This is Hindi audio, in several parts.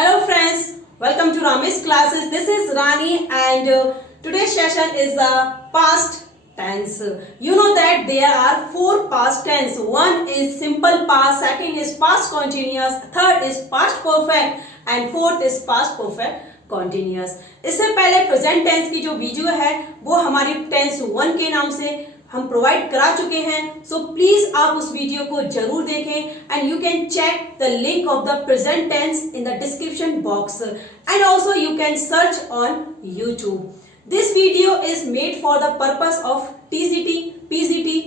Hello friends, welcome to Ramesh classes. This is Rani and today's session is the past tense. You know that there are four past tense. One is simple past, second is past continuous, third is past perfect and fourth is past perfect continuous. इससे पहले प्रेजेंट टेंस की जो वीडियो है वो हमारी टेंस 1 के नाम से हम प्रोवाइड करा चुके हैं. सो प्लीज आप उस वीडियो को जरूर देखें and you can check the link of the present tense in the description box and also you can search on YouTube. This video is made for the purpose of TGT, PGT,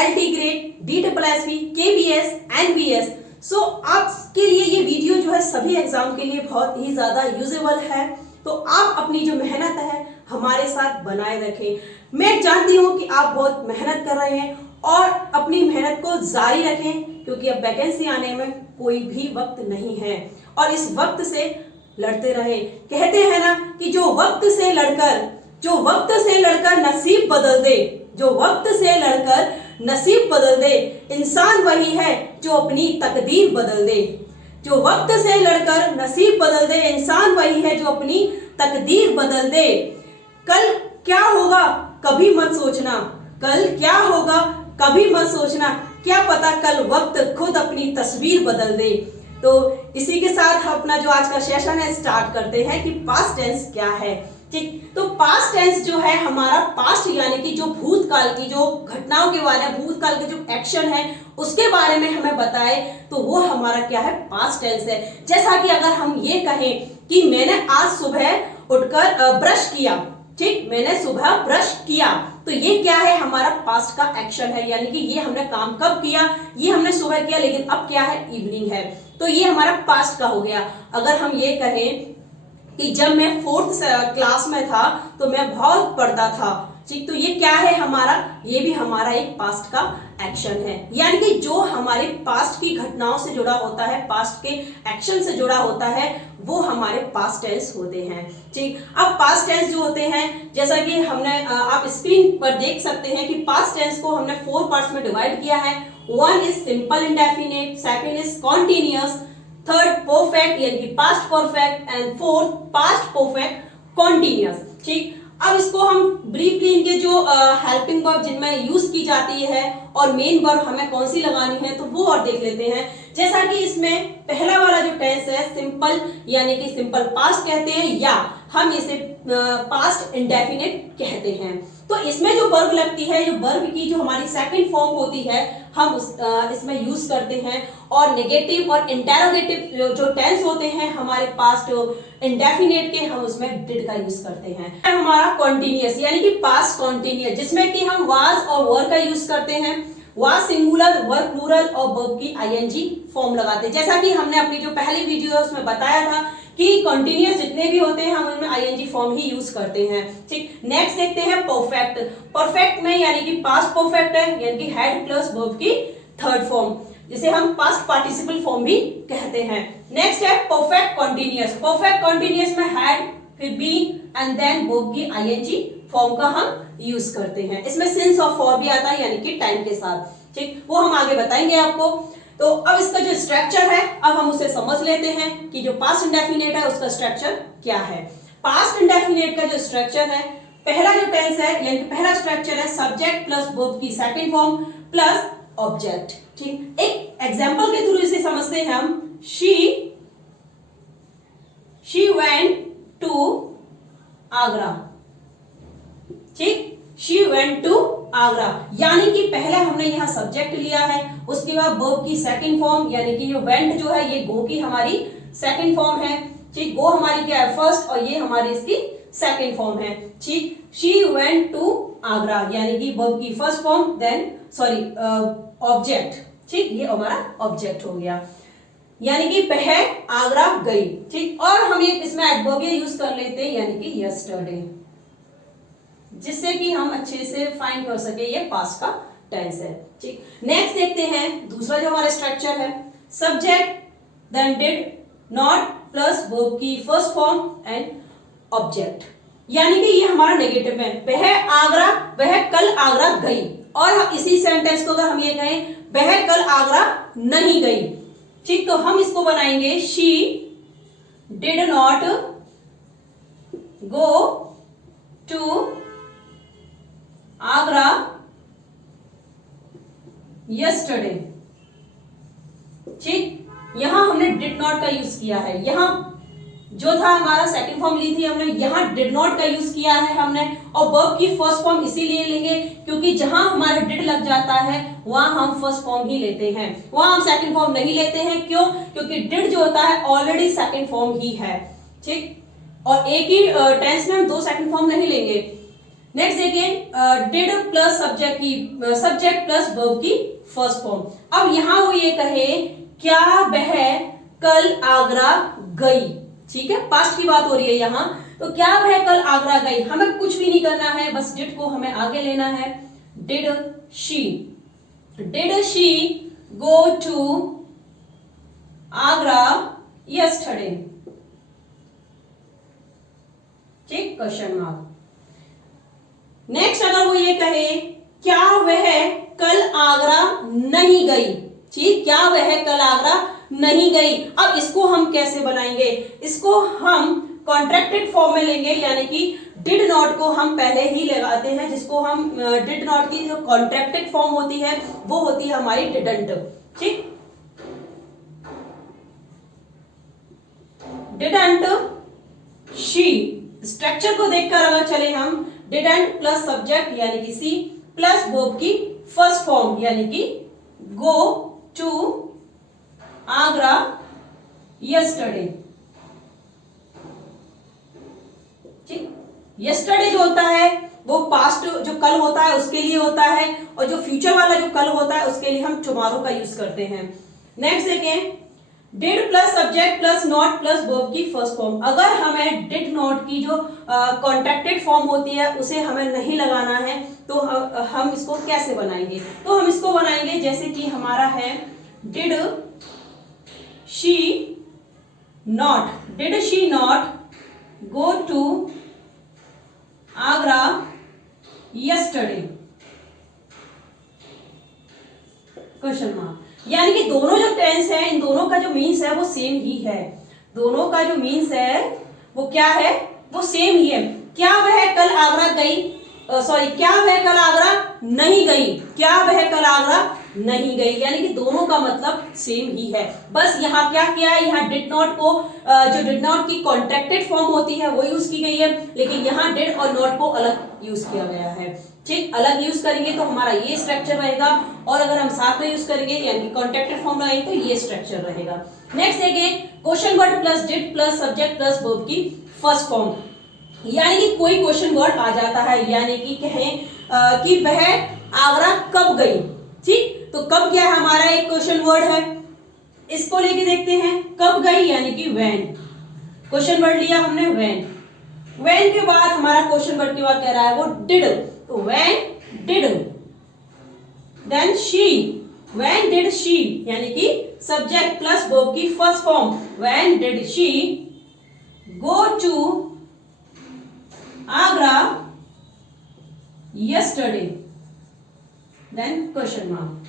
LT grade, DSSB, KBS, NBS. So आपके लिए ये वीडियो जो है सभी एग्जाम के लिए बहुत ही ज्यादा यूजेबल है. तो आप अपनी जो मेहनत है हमारे साथ बनाए रखें. मैं जानती हूँ कि आप बहुत मेहनत कर रहे हैं और अपनी मेहनत को जारी रखें क्योंकि अब वैकेंसी आने में कोई भी वक्त नहीं है और इस वक्त से लड़ते रहे. कहते हैं ना कि जो वक्त से लड़कर नसीब बदल दे, जो वक्त से लड़कर नसीब बदल दे, इंसान वही है जो अपनी तकदीर बदल दे. जो वक्त से लड़कर नसीब बदल दे, इंसान वही है जो अपनी तकदीर बदल दे. कल क्या होगा कभी मत सोचना, कल क्या होगा कभी मत सोचना, क्या पता कल वक्त खुद अपनी तस्वीर बदल दे. तो इसी के साथ अपना जो आज का सेशन है स्टार्ट करते हैं कि पास्ट टेंस क्या है. ठीक, तो पास्ट टेंस जो है हमारा पास्ट यानी कि जो भूतकाल की जो घटनाओं के बारे में, भूतकाल के जो एक्शन है उसके बारे में हमें बताए तो वो हमारा क्या है, पास्ट टेंस है. जैसा कि अगर हम ये कहें कि मैंने आज सुबह उठकर ब्रश किया, ठीक, मैंने सुबह ब्रश किया, तो ये क्या है, हमारा पास्ट का एक्शन है. यानी कि ये हमने काम कब किया, ये हमने सुबह किया लेकिन अब क्या है, इवनिंग है. तो ये हमारा पास्ट का हो गया. अगर हम ये कहें कि जब मैं 4th क्लास में था तो मैं बहुत पढ़ता था, ठीक, तो ये क्या है हमारा, ये भी हमारा एक पास्ट का एक्शन है. यानी कि जो हमारे पास्ट की घटनाओं से जुड़ा होता है, पास्ट के एक्शन से जुड़ा होता है, वो हमारे पास्ट टेंस होते हैं. ठीक, अब पास्ट टेंस जो होते हैं जैसा कि हमने आप स्क्रीन पर देख सकते हैं कि पास्ट टेंस को हमने 4 पार्ट्स में डिवाइड किया है. 1 is simple indefinite, second is continuous, third perfect यानी कि past perfect and fourth past perfect continuous. ठीक, अब इसको हम ब्रीफली इनके जो हेल्पिंग वर्ब जिनमें यूज की जाती है और मेन वर्ब हमें कौन सी लगानी है तो वो और देख लेते हैं. जैसा कि इसमें पहला वाला जो टेंस है सिंपल यानी कि सिंपल पास्ट कहते हैं या हम इसे पास्ट इंडेफिनिट कहते हैं. तो इसमें जो वर्ब लगती है, जो वर्ब की जो हमारी सेकंड फॉर्म होती है हम इसमें यूज करते हैं. और नेगेटिव और इंटेरोगेटिव जो टेंस होते हैं हमारे पास्ट इंडेफिनिट के, हम उसमें डिड का यूज करते हैं. हमारा कॉन्टिन्यूअस यानी कि पास्ट कॉन्टिन्यूअस जिसमें कि हम वाज और वर का यूज करते हैं. वाज सिंगुलर, वर प्लूरल और वर्ब की आईएनजी फॉर्म लगाते हैं. जैसा कि हमने अपनी जो पहली वीडियो है उसमें बताया था कि कॉन्टिन्यूअस जितने भी होते हैं हम उनमें आईएनजी फॉर्म ही यूज करते हैं. ठीक, नेक्स्ट देखते हैं परफेक्ट. परफेक्ट में यानी कि पास्ट परफेक्ट है यानी कि हैड प्लस वर्ब की थर्ड फॉर्म जिसे हम पास्ट पार्टिसिपल फॉर्म भी कहते हैं. नेक्स्ट है परफेक्ट कॉन्टिन्यूअस. परफेक्ट कॉन्टिन्यूअस में हैड फिर बीन एंड देन वर्ब की आईएनजी फॉर्म का हम यूज करते हैं. इसमें सिंस और फॉर भी आता है यानी कि टाइम के साथ. ठीक, वो हम आगे बताएंगे आपको. तो अब इसका जो स्ट्रक्चर है अब हम उसे समझ लेते हैं कि जो पास्ट इंडेफिनिट है उसका स्ट्रक्चर क्या है. पास्ट इंडेफिनिट का जो स्ट्रक्चर है, पहला जो टेंस है यानी पहला स्ट्रक्चर है सब्जेक्ट प्लस वर्ब की सेकंड फॉर्म प्लस ऑब्जेक्ट. ठीक, एक एग्जांपल के थ्रू इसे समझते हैं हम. She went to Agra. ठीक, शी वेंट टू आगरा यानी कि पहले हमने यहाँ सब्जेक्ट लिया है, उसके बाद वर्ब की सेकंड फॉर्म यानी कि ये वेंट जो है ये गो की हमारी सेकंड फॉर्म है. ठीक, गो हमारी क्या है फर्स्ट और ये हमारी इसकी सेकंड फॉर्म है. ठीक, शी वेंट टू आगरा यानी कि वर्ब की फर्स्ट फॉर्म देन ऑब्जेक्ट. ठीक, ये हमारा ऑब्जेक्ट हो गया यानी कि वह आगरा गई. ठीक, और हम इसमें एडवर्बिया यूज कर लेते हैं यानी कि यस्टरडे जिससे कि हम अच्छे से फाइंड कर सके ये पास्ट का टेंस है. ठीक, नेक्स्ट देखते हैं दूसरा जो हमारा स्ट्रक्चर है subject then did not plus verb की फर्स्ट फॉर्म एंड ऑब्जेक्ट यानी कि ये हमारा नेगेटिव है. वह कल आगरा गई. और इसी सेंटेंस को अगर हम ये कहें वह कल आगरा नहीं गई. ठीक, तो हम इसको बनाएंगे she did not go to Agra yesterday. ठीक, यहां हमने डिड नॉट का यूज किया है। यहां जो था हमारा सेकंड फॉर्म ली थी हमने, यहां डिड नॉट का यूज किया है हमने। और वर्ब की फर्स्ट फॉर्म इसीलिए लेंगे क्योंकि जहां हमारा डिड लग जाता है वहां हम फर्स्ट फॉर्म ही लेते हैं, वहां हम सेकंड फॉर्म नहीं लेते हैं। क्यों? क्योंकि डिड जो होता है ऑलरेडी सेकंड फॉर्म ही है। ठीक, और एक ही टेंस में हम दो सेकंड फॉर्म नहीं लेंगे। नेक्स्ट देखिए, डिड प्लस सब्जेक्ट की सब्जेक्ट प्लस वर्ब की फर्स्ट फॉर्म। अब यहां वो ये कहे क्या वह कल आगरा गई। ठीक है, पास्ट की बात हो रही है यहां, तो क्या वह कल आगरा गई। हमें कुछ भी नहीं करना है, बस डिड को हमें आगे लेना है। Did she go to Agra yesterday. ठीक, क्वेश्चन मार्क। नेक्स्ट अगर वो ये कहे क्या वह कल आगरा नहीं गई। ठीक, क्या वह कल आगरा नहीं गई। अब इसको हम कैसे बनाएंगे? इसको हम कॉन्ट्रैक्टेड फॉर्म में लेंगे, यानी कि डिड नॉट को हम पहले ही लगाते हैं, जिसको हम डिड नॉट की जो कॉन्ट्रैक्टेड फॉर्म होती है वो होती है हमारी डिडंट। ठीक, डिडंट शी। स्ट्रक्चर को देखकर अगर चले हम, डिडंट प्लस सब्जेक्ट यानी कि सी प्लस वर्ब की फर्स्ट फॉर्म यानी कि गो टू आगरा यस्टरडे। ठीक, यस्टरडे जो होता है वो पास्ट जो कल होता है उसके लिए होता है, और जो फ्यूचर वाला जो कल होता है उसके लिए हम टुमारो का यूज करते हैं। नेक्स्ट देखें, did plus subject plus not plus verb की फर्स्ट फॉर्म। अगर हमें डिड नॉट की जो कॉन्ट्रैक्टेड फॉर्म होती है उसे हमें नहीं लगाना है तो हम इसको कैसे बनाएंगे? तो हम इसको बनाएंगे जैसे कि हमारा है did she not go to Agra yesterday. Question mark. यानी कि दोनों जो टेंस है इन दोनों का जो मीन्स है वो सेम ही है। दोनों का जो मीन्स है वो क्या है? वो सेम ही है। क्या वह कल आगरा गई, क्या वह कल आगरा नहीं गई। क्या वह कल आगरा नहीं गई, यानी कि दोनों का मतलब सेम ही है। बस यहाँ क्या किया है, यहाँ डिड नॉट को जो डिड नॉट की कॉन्ट्रैक्टेड फॉर्म होती है वो यूज की गई है, लेकिन यहाँ डिड और नॉट को अलग यूज किया गया है। ठीक, अलग यूज करेंगे तो हमारा ये स्ट्रक्चर रहेगा, और अगर हम साथ में यूज करेंगे यानी कि कॉन्ट्रैक्टेड फॉर्म लगाएंगे तो ये स्ट्रक्चर रहेगा। नेक्स्ट देखिए, question word plus did plus subject plus verb की फर्स्ट फॉर्म। यानी कि कोई क्वेश्चन वर्ड आ जाता है, यानी कि कहें कि वह आगरा कब गई। ठीक, तो कब क्या है हमारा एक क्वेश्चन वर्ड है, इसको लेके देखते हैं। कब गई यानी कि व्हेन। क्वेश्चन वर्ड लिया हमने व्हेन के बाद हमारा क्वेश्चन वर्ड के बाद कह रहा है वो डिड, तो when did. Then she, when did she यानी कि सब्जेक्ट प्लस वर्ब की first form. When did she go to Agra yesterday. Then question mark.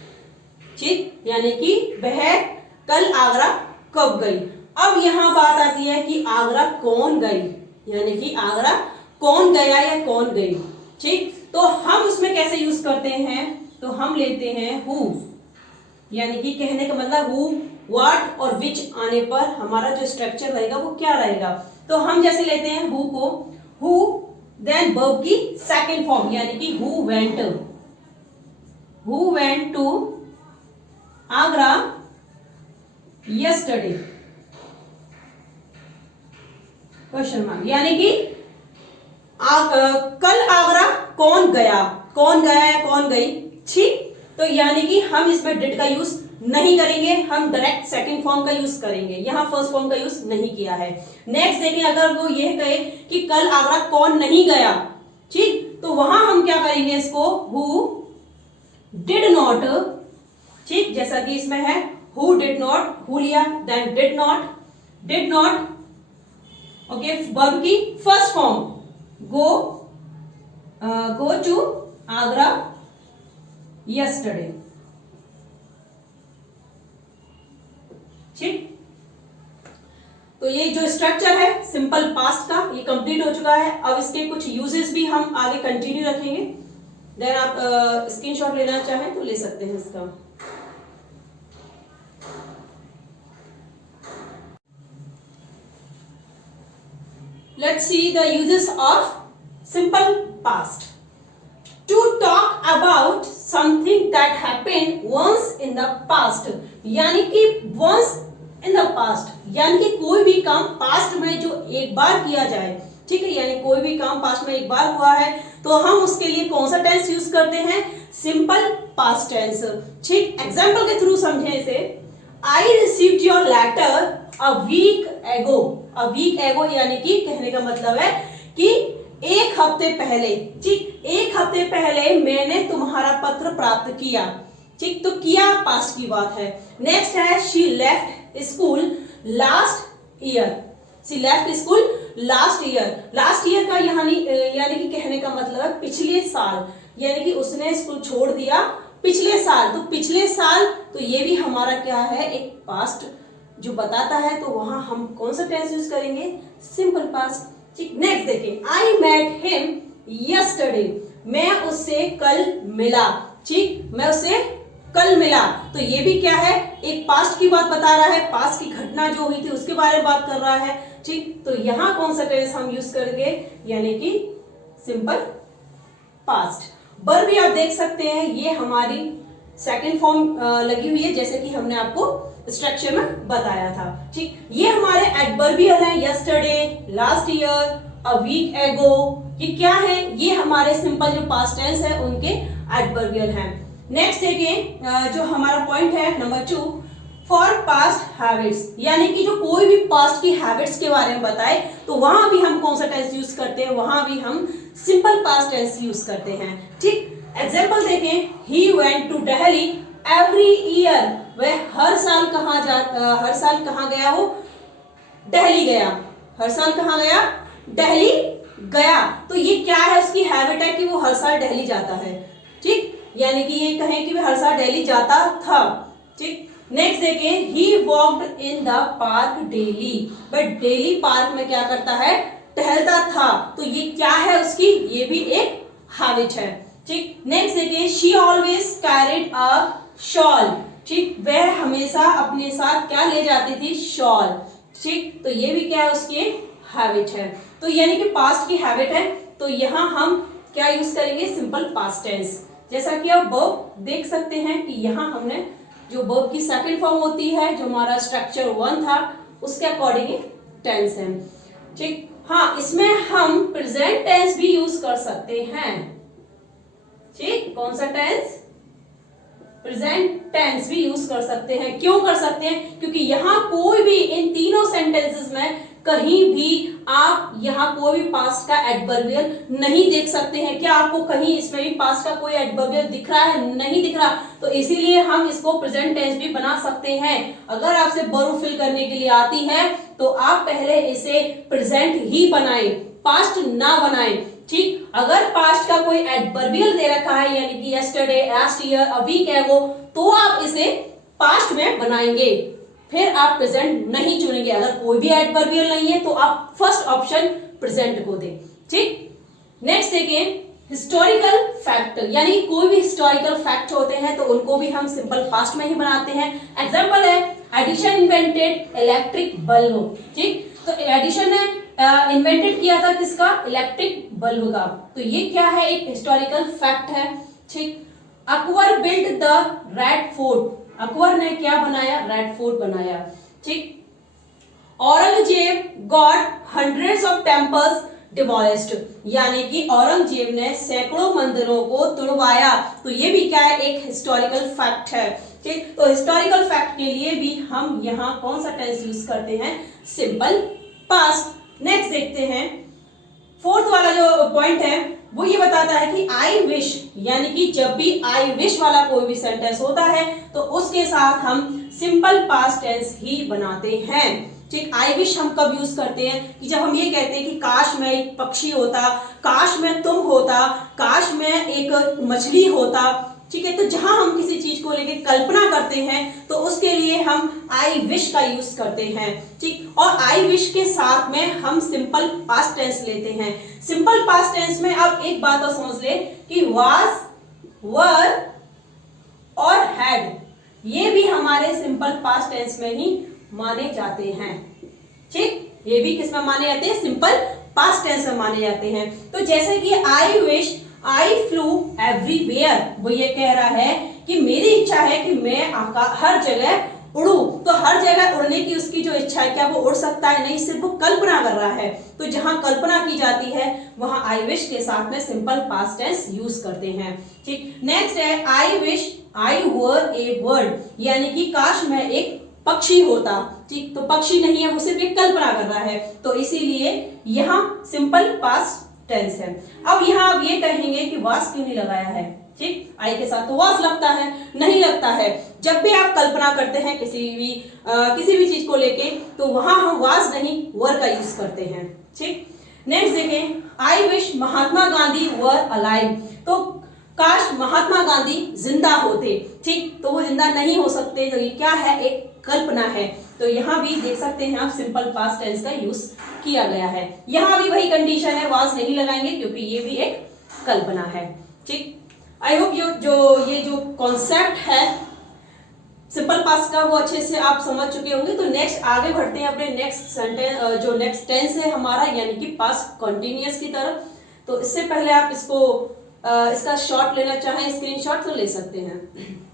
ठीक, यानी कि वह कल आगरा कब गई। अब यहां बात आती है कि आगरा कौन गई, यानी कि आगरा कौन गया या कौन गई। ठीक, तो हम उसमें कैसे यूज करते हैं, तो हम लेते हैं हु, यानी कि कहने का मतलब हु, व्हाट और विच आने पर हमारा जो स्ट्रक्चर रहेगा वो क्या रहेगा। तो हम जैसे लेते हैं हु को, हु देन वर्ब की सेकंड फॉर्म यानी कि who went to Agra yesterday. Question mark, यानी कि कल आगरा कौन गया या कौन गई। ठीक, तो यानी कि हम इसमें डिड का यूज नहीं करेंगे, हम डायरेक्ट सेकंड फॉर्म का यूज करेंगे, यहां फर्स्ट फॉर्म का यूज नहीं किया है। नेक्स्ट देखिए, अगर वो ये कहे कि कल आगरा कौन नहीं गया, ठीक, तो वहां हम क्या करेंगे इसको, हु डिड नॉट। ठीक, जैसा कि इसमें है हु डिड नॉट, हु लिया then did not okay, verb की first form go to Agra yesterday. ठीक, तो ये जो स्ट्रक्चर है सिंपल पास्ट का ये कंप्लीट हो चुका है। अब इसके कुछ यूजेस भी हम आगे कंटिन्यू रखेंगे। देन आप स्क्रीनशॉट लेना चाहें तो ले सकते हैं इसका। Let's see the uses of simple past. To talk about something that happened once in the past, यानी कि once in the past, यानी कि कोई भी काम पास्ट में जो एक बार किया जाए, ठीक है, यानी कोई भी काम पास्ट में एक बार हुआ है तो हम उसके लिए कौन सा टेंस यूज करते हैं, सिंपल पास्ट टेंस। ठीक, एग्जाम्पल के थ्रू समझें इसे। I received your letter a week ago। a week ago यानी कि कहने का मतलब है कि एक हफ्ते पहले। ठीक, एक हफ्ते पहले मैंने तुम्हारा पत्र प्राप्त किया। ठीक, तो किया पास्ट की बात है। नेक्स्ट है she left school last year। she left school last year। Last year का यानी कि कहने का मतलब है पिछले साल, यानी कि उसने स्कूल छोड़ दिया पिछले साल। तो पिछले साल तो ये भी हमारा क्या है, एक पास्ट जो बताता है, तो वहां हम कौन सा टेंस यूज करेंगे, सिंपल पास्ट। ठीक, नेक्स्ट देखिए, आई मेट हिम यस्टरडे। मैं उससे कल मिला। ठीक, मैं उससे कल मिला, तो ये भी क्या है, एक पास्ट की बात बता रहा है, पास्ट की घटना जो हुई थी उसके बारे में बात कर रहा है। ठीक, तो यहां कौन सा टेंस हम यूज करेंगे, यानी कि सिंपल पास्ट। वर्ब भी आप देख सकते हैं, ये हमारी सेकंड फॉर्म लगी हुई है, जैसे कि हमने आपको स्ट्रक्चर में बताया था। ठीक, ये हमारे एडवर्बियल हैं, yesterday, last year, a week ago. ये क्या है, ये हमारे सिंपल जो पास्ट टेंस है उनके एडवर्बियल हैं। नेक्स्ट देखिए, जो हमारा पॉइंट है नंबर 2, फॉर पास्ट हैबिट्स, यानी कि जो कोई भी पास्ट की हैबिट्स के बारे में बताए तो वहां भी हम कौन सा टेंस यूज करते हैं, वहां भी हम सिंपल पास्ट टेंस यूज करते हैं। ठीक, एग्जांपल देखें, he went to Delhi every year. वह हर साल कहाँ गया, वो दिल्ली गया। हर साल कहाँ गया, दिल्ली गया। तो ये क्या है, उसकी हैबिट है कि वो हर साल दिल्ली जाता है। ठीक, यानी कि ये कहें कि वह हर साल दिल्ली जाता था। ठीक, नेक्स्ट देखिए, he walked in the park daily. But daily park में क्या करता है, टहलता था। तो ये क्या है उसकी, ये भी एक हैबिट है। ठीक, नेक्स्ट देखिए, she always carried a shawl. ठीक, वह हमेशा अपने साथ क्या ले जाती थी, शॉल। ठीक, तो ये भी क्या है, उसकी एक हैबिट है। तो यानी कि पास्ट की हैबिट है, तो यहां हम क्या यूज करेंगे, सिंपल पास्ट टेंस। जैसा कि आप वर्ब देख सकते हैं कि यहां हमने जो वर्ब की सेकंड फॉर्म होती है, जो हमारा स्ट्रक्चर 1 था, उसके अकॉर्डिंग टेंस है। ठीक, हाँ, इसमें हम प्रेजेंट टेंस भी यूज कर सकते हैं। ठीक, कौन सा टेंस, प्रेजेंट टेंस भी यूज कर सकते हैं। क्यों कर सकते हैं, क्योंकि यहां कोई भी इन तीनों सेंटेंसेस में कहीं भी आप यहाँ कोई भी पास्ट का एडवर्बियल नहीं देख सकते हैं। क्या आपको कहीं इसमें भी पास्ट का कोई एडवर्बियल दिख रहा है, नहीं दिख रहा, तो इसीलिए हम इसको प्रेजेंट टेंस भी बना सकते हैं। अगर आपसे वर्ब फिल करने के लिए आती है तो आप पहले इसे प्रेजेंट ही बनाएं, पास्ट ना बनाएं। ठीक, अगर पास्ट का कोई एडवर्बियल दे रखा है, यानी कि yesterday, last year, a week ago, तो आप इसे पास्ट में बनाएंगे, फिर आप प्रेजेंट नहीं चुनेंगे। अगर कोई भी एडवर्बियल नहीं है तो आप फर्स्ट ऑप्शन प्रेजेंट को दें। ठीक, नेक्स्ट देखिए, हिस्टोरिकल फैक्ट, यानी कोई भी हिस्टोरिकल फैक्ट होते हैं तो उनको भी हम सिंपल पास्ट में ही बनाते हैं। एग्जांपल है, एडिशन इन्वेंटेड इलेक्ट्रिक बल्ब। ठीक, तो एडिशन ने इन्वेंटेड किया था किसका, इलेक्ट्रिक बल्ब का। तो ये क्या है, एक हिस्टोरिकल फैक्ट है। ठीक, Akbar build the red fort. Akbar ने क्या बनाया, रेड फोर्ट बनाया। ठीक, Aurangzeb got hundreds of temples demolished, यानी कि औरंगजेब ने सैकड़ों मंदिरों को तुड़वाया। तो ये भी क्या है, एक हिस्टोरिकल फैक्ट है। ठीक, तो हिस्टोरिकल फैक्ट के लिए भी हम यहाँ कौन सा टेंस यूज करते हैं, सिंपल पास्ट। नेक्स्ट देखते हैं, फोर्थ वाला जो पॉइंट है वो ये बताता है कि आई विश, यानी कि जब भी आई विश वाला कोई भी सेंटेंस होता है तो उसके साथ हम सिंपल पास्ट टेंस ही बनाते हैं। ठीक, आई विश हम कब यूज करते हैं, कि जब हम ये कहते हैं कि काश मैं एक पक्षी होता, काश मैं तुम होता, काश मैं एक मछली होता, ठीक है। तो जहां हम किसी चीज को लेके कल्पना करते हैं तो उसके लिए हम आई विश का यूज करते हैं, ठीक। और आई विश के साथ में हम सिंपल पास्ट टेंस लेते हैं। सिंपल पास्ट टेंस में आप एक बात और समझ ले कि वाज, वर और हैड ये भी हमारे सिंपल पास्ट टेंस में ही माने जाते हैं, ठीक। ये भी किसमें माने जाते हैं? सिंपल पास्ट टेंस में माने जाते हैं। तो जैसे कि I wish eye flu everywhere, वो ये कह रहा है कि मेरी इच्छा है कि मैं हर जगह उड़ूं। तो हर जगह उड़ने की उसकी जो इच्छा है, क्या वो उड़ सकता है? नहीं, सिर्फ वो कल्पना कर रहा है। तो जहां कल्पना की जाती है वहां आई विश के साथ में सिंपल पास्ट टेंस यूज करते हैं, ठीक। नेक्स्ट है I wish I were A bird, यानी कि काश मैं एक पक्षी होता, ठीक। तो पक्षी नहीं है, वो सिर्फ एक कल्पना कर रहा है, तो इसीलिए यहां सिंपल पास्ट टेंस है। अब यहां आप ये कहेंगे कि वास क्यों नहीं लगाया है, ठीक। आई के साथ तो वास लगता है, नहीं लगता है। जब भी आप कल्पना करते हैं किसी भी चीज को लेके, तो वहां हम वास नहीं वर का यूज करते हैं, ठीक। नेक्स्ट देखें, I wish Mahatma Gandhi were alive, तो काश महात्मा गांधी जिंदा होते, ठीक। तो वो जिंदा नहीं हो सकते, तो ये क्या है? एक कल्पना है। तो यहां भी देख सकते हैं आप सिंपल पास्ट टेंस का यूज किया गया है। यहां भी वही कंडीशन है, वाज नहीं लगाएंगे क्योंकि ये भी एक कल्पना है, ठीक। आई होप ये जो कॉन्सेप्ट है सिंपल पास्ट का वो अच्छे से आप समझ चुके होंगे। तो नेक्स्ट आगे बढ़ते हैं अपने नेक्स्ट सेंटेंस, जो नेक्स्ट टेंस है हमारा, यानी कि पास्ट कंटिन्यूअस की तरफ। तो इससे पहले आप इसका शॉट लेना चाहें, स्क्रीनशॉट, तो ले सकते हैं।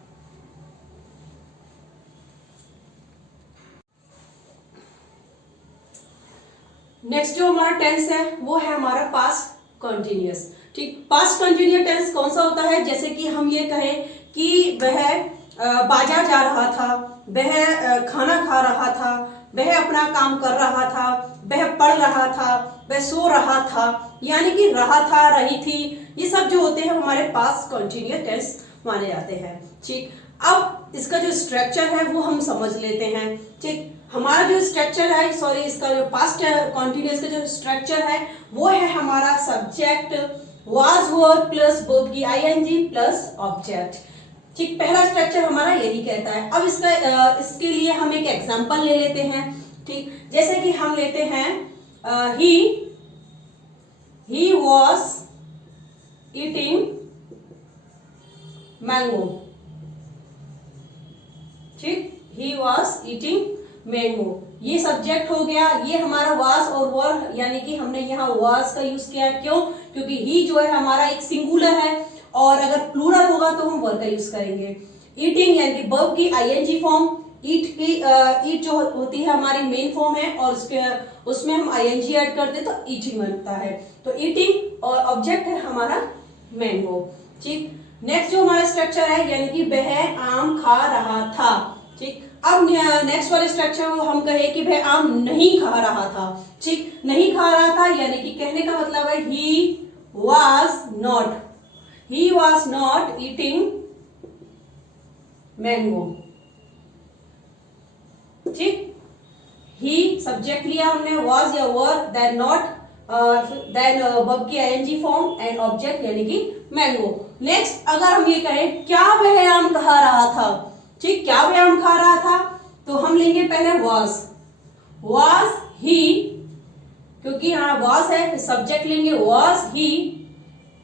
नेक्स्ट जो हमारा टेंस है वो है हमारा पास्ट कंटिन्यूअस, ठीक। पास्ट कंटिन्यूअस टेंस कौन सा होता है? जैसे कि हम ये कहें कि वह बाजार जा रहा था, वह खाना खा रहा था, वह अपना काम कर रहा था, वह पढ़ रहा था, वह सो रहा था, यानी कि रहा था, रही थी, ये सब जो होते हैं हमारे पास्ट कंटिन्यूअस टेंस माने जाते हैं, ठीक। अब इसका जो स्ट्रक्चर है वो हम समझ लेते हैं, ठीक। हमारा जो स्ट्रक्चर है, सॉरी, इसका जो पास्ट कंटिन्यूअस का जो स्ट्रक्चर है वो है हमारा subject was were plus verb की आईएनजी प्लस ऑब्जेक्ट, ठीक। पहला स्ट्रक्चर हमारा यही कहता है। अब इसके लिए हम एक एग्जांपल ले लेते हैं, ठीक। जैसे कि हम लेते हैं ही वॉज ईटिंग मैंगो, ठीक। ही वॉज ईटिंग मैंगो, ये सब्जेक्ट हो गया। ये हमारा वाज और वर, यानी कि हमने यहाँ वाज का यूज किया, क्यों? क्योंकि ही जो है हमारा एक सिंगुलर है, और अगर प्लूरल होगा तो हम वर का यूज करेंगे। ईटिंग यानी कि वर्ब की आईएनजी फॉर्म, ईट जो होती है हमारी मेन फॉर्म है, और उसमें हम आईएनजी ऐड कर दे तो ईटिंग बनता है। तो ईटिंग और ऑब्जेक्ट है हमारा मैंगो, ठीक। नेक्स्ट जो हमारा स्ट्रक्चर है, यानी कि वह आम खा रहा था, ठीक। अब नेक्स्ट वाले स्ट्रक्चर को हम कहे कि वह आम नहीं खा रहा था, ठीक। नहीं खा रहा था यानी कि कहने का मतलब है ही was not eating मैंगो, ठीक। ही सब्जेक्ट लिया हमने, was या were, then not, then verb की आईएनजी फॉर्म एंड ऑब्जेक्ट यानी कि मैंगो। नेक्स्ट अगर हम ये कहें क्या वह आम खा रहा था, ठीक। क्या वह आम खा रहा था, तो हम लेंगे पहले was he, क्योंकि यहाँ was है, सब्जेक्ट लेंगे was he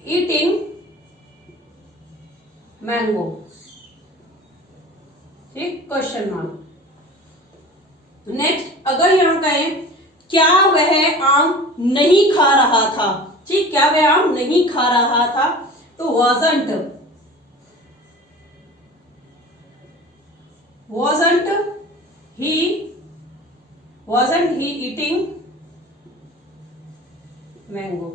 eating मैंगो, ठीक, क्वेश्चन मार्क। नेक्स्ट अगर यहां कहें क्या वह आम नहीं खा रहा था, ठीक। क्या वह आम नहीं खा रहा था, तो wasn't he eating मैंगो,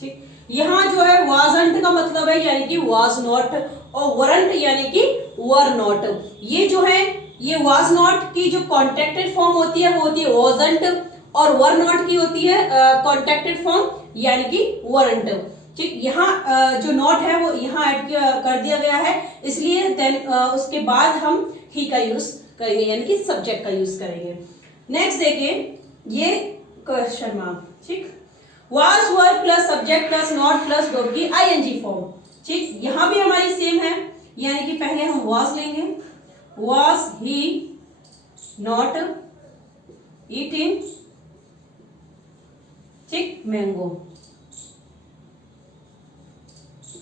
ठीक। यहां जो है wasn't का मतलब है यानी कि was not, और weren't यानी कि were not। ये जो है ये was not की जो कॉन्ट्रैक्टेड फॉर्म होती है वो होती है wasn't, और were not की होती है कॉन्ट्रैक्टेड फॉर्म यानी कि weren't, ठीक। यहाँ जो नॉट है वो यहाँ ऐड कर दिया गया है, इसलिए देन उसके बाद हम ही का यूज करेंगे यानी कि सब्जेक्ट का यूज करेंगे। नेक्स्ट देखिए ये क्वेश्चन मार्क, ठीक। was were plus subject plus not plus verb की आईएनजी फॉर्म। ठीक, यहां भी हमारी सेम है, यानी कि पहले हम was लेंगे, was he not eating, ठीक, मैंगो,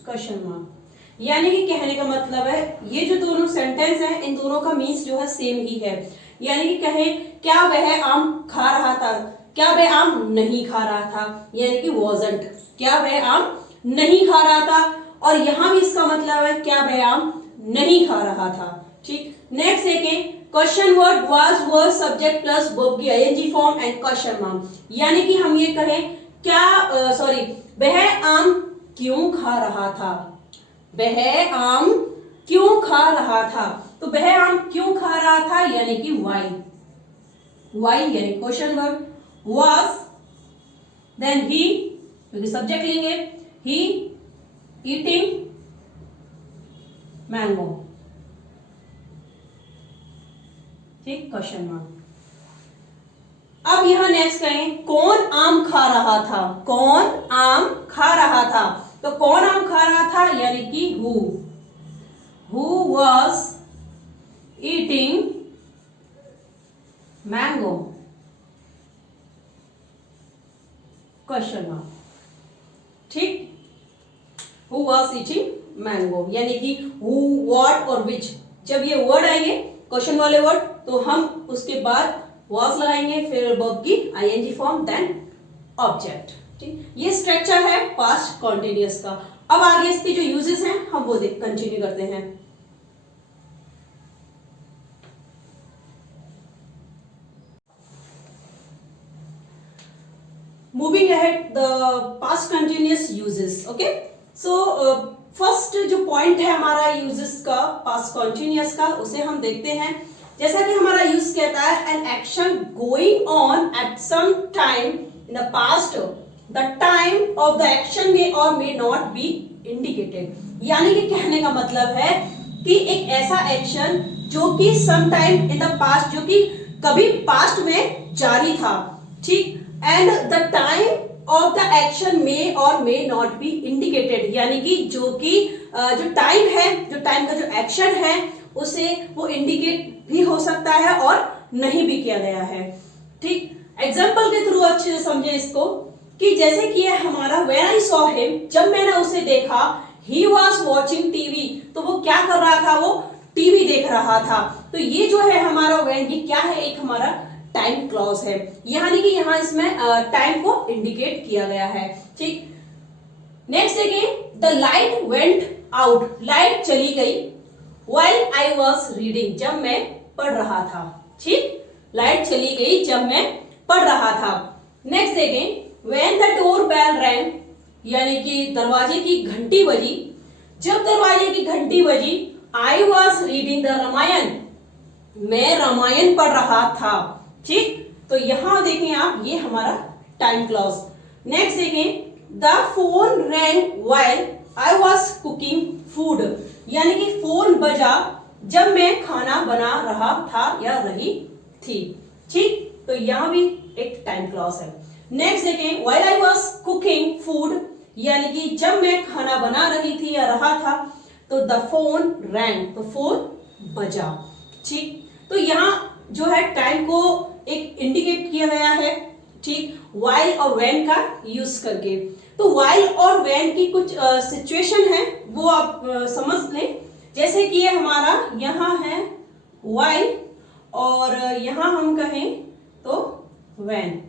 क्वेश्चन मार्क। यानी कि कहने का मतलब है ये जो दोनों सेंटेंस हैं इन दोनों का मीन्स जो है सेम ही है। यानी कि कहे क्या वह आम खा रहा था, क्या वह आम नहीं खा रहा था, यानी कि wasn't, क्या वह आम नहीं खा रहा था। और यहां भी इसका मतलब है क्या वह आम नहीं खा रहा था। ठीक, नेक्स्ट देखें, question word was were subject plus verb की ING form and question mark. यानी कि हम ये कहें क्या सॉरी वह आम क्यों खा रहा था, वह आम क्यों खा रहा था। तो वह आम क्यों खा रहा था यानी कि वाई, वाई यानी question word, was then he क्योंकि सब्जेक्ट लेंगे, ही ईटिंग मैंगो, ठीक, क्वेश्चन मार्क। अब यहां नेक्स्ट कहें कौन आम खा रहा था, कौन आम खा रहा था। तो कौन आम खा रहा था यानी कि who was eating mango, question mark, ठीक, who was eating mango यानी कि who, what और which, जब ये वर्ड आएंगे क्वेश्चन वाले वर्ड तो हम उसके बाद was लगाएंगे, फिर वर्ब की आईएनजी फॉर्म देन ऑब्जेक्ट। ठीक, ये स्ट्रक्चर है पास्ट कॉन्टिन्यूअस का। अब आगे इसके जो यूजेस हैं हम वो कंटिन्यू करते हैं। Moving ahead the past continuous uses. Okay, so first जो पॉइंट है हमारा यूजेस का पास्ट कॉन्टिन्यूअस का उसे हम देखते हैं। जैसा कि हमारा यूज कहता है an action going on at some time in the past, the time of the action में और मे नॉट बी इंडिकेटेड। यानी कि कहने का मतलब है कि एक ऐसा एक्शन जो कि some time in the past, जो कि कभी पास्ट में जारी था, ठीक, and the time of the action may और मे नॉट बी इंडिकेटेड। यानी कि जो जो टाइम है, जो टाइम का जो एक्शन है उसे वो इंडिकेट भी हो सकता है और नहीं भी किया गया है। ठीक, एग्जाम्पल के थ्रू अच्छे से समझे इसको कि जैसे कि ये हमारा व्हेन आई सॉ हिम, जब मैंने उसे देखा, ही वॉज वॉचिंग टीवी, तो वो क्या कर रहा था, वो टीवी देख रहा था। तो ये जो है हमारा व्हेन, ये क्या है, एक हमारा टाइम क्लॉज है, यानी कि यहाँ इसमें टाइम को इंडिकेट किया गया है। ठीक, नेक्स्ट देखिए, the light went out, light चली गई, व्हाइल आई वॉज रीडिंग, जब मैं पढ़ रहा था। ठीक, लाइट चली गई जब मैं पढ़ रहा था। नेक्स्ट देखें, when the door bell rang, यानी कि दरवाजे की घंटी बजी, जब दरवाजे की घंटी बजी, I was reading the Ramayan, मैं रामायण पढ़ रहा था। ठीक, तो यहां देखें आप, ये हमारा टाइम क्लॉज। नेक्स्ट देखें, the phone wrong while I was cooking food, यानी कि फोन बजा जब मैं खाना बना रहा था या रही थी। ठीक, तो यहां भी एक टाइम क्लॉज है। नेक्स्ट देखें, while I was cooking food, यानी कि जब मैं खाना बना रही थी या रहा था, तो द फोन रैंग, तो फोन बजा। ठीक, तो यहां जो है टाइम को एक इंडिकेट किया गया है, ठीक, व्हाइल और व्हेन का यूज करके। तो व्हाइल और व्हेन की कुछ सिचुएशन है वो आप समझ लें। जैसे कि ये हमारा यहां है व्हाइल और यहां हम कहें तो व्हेन।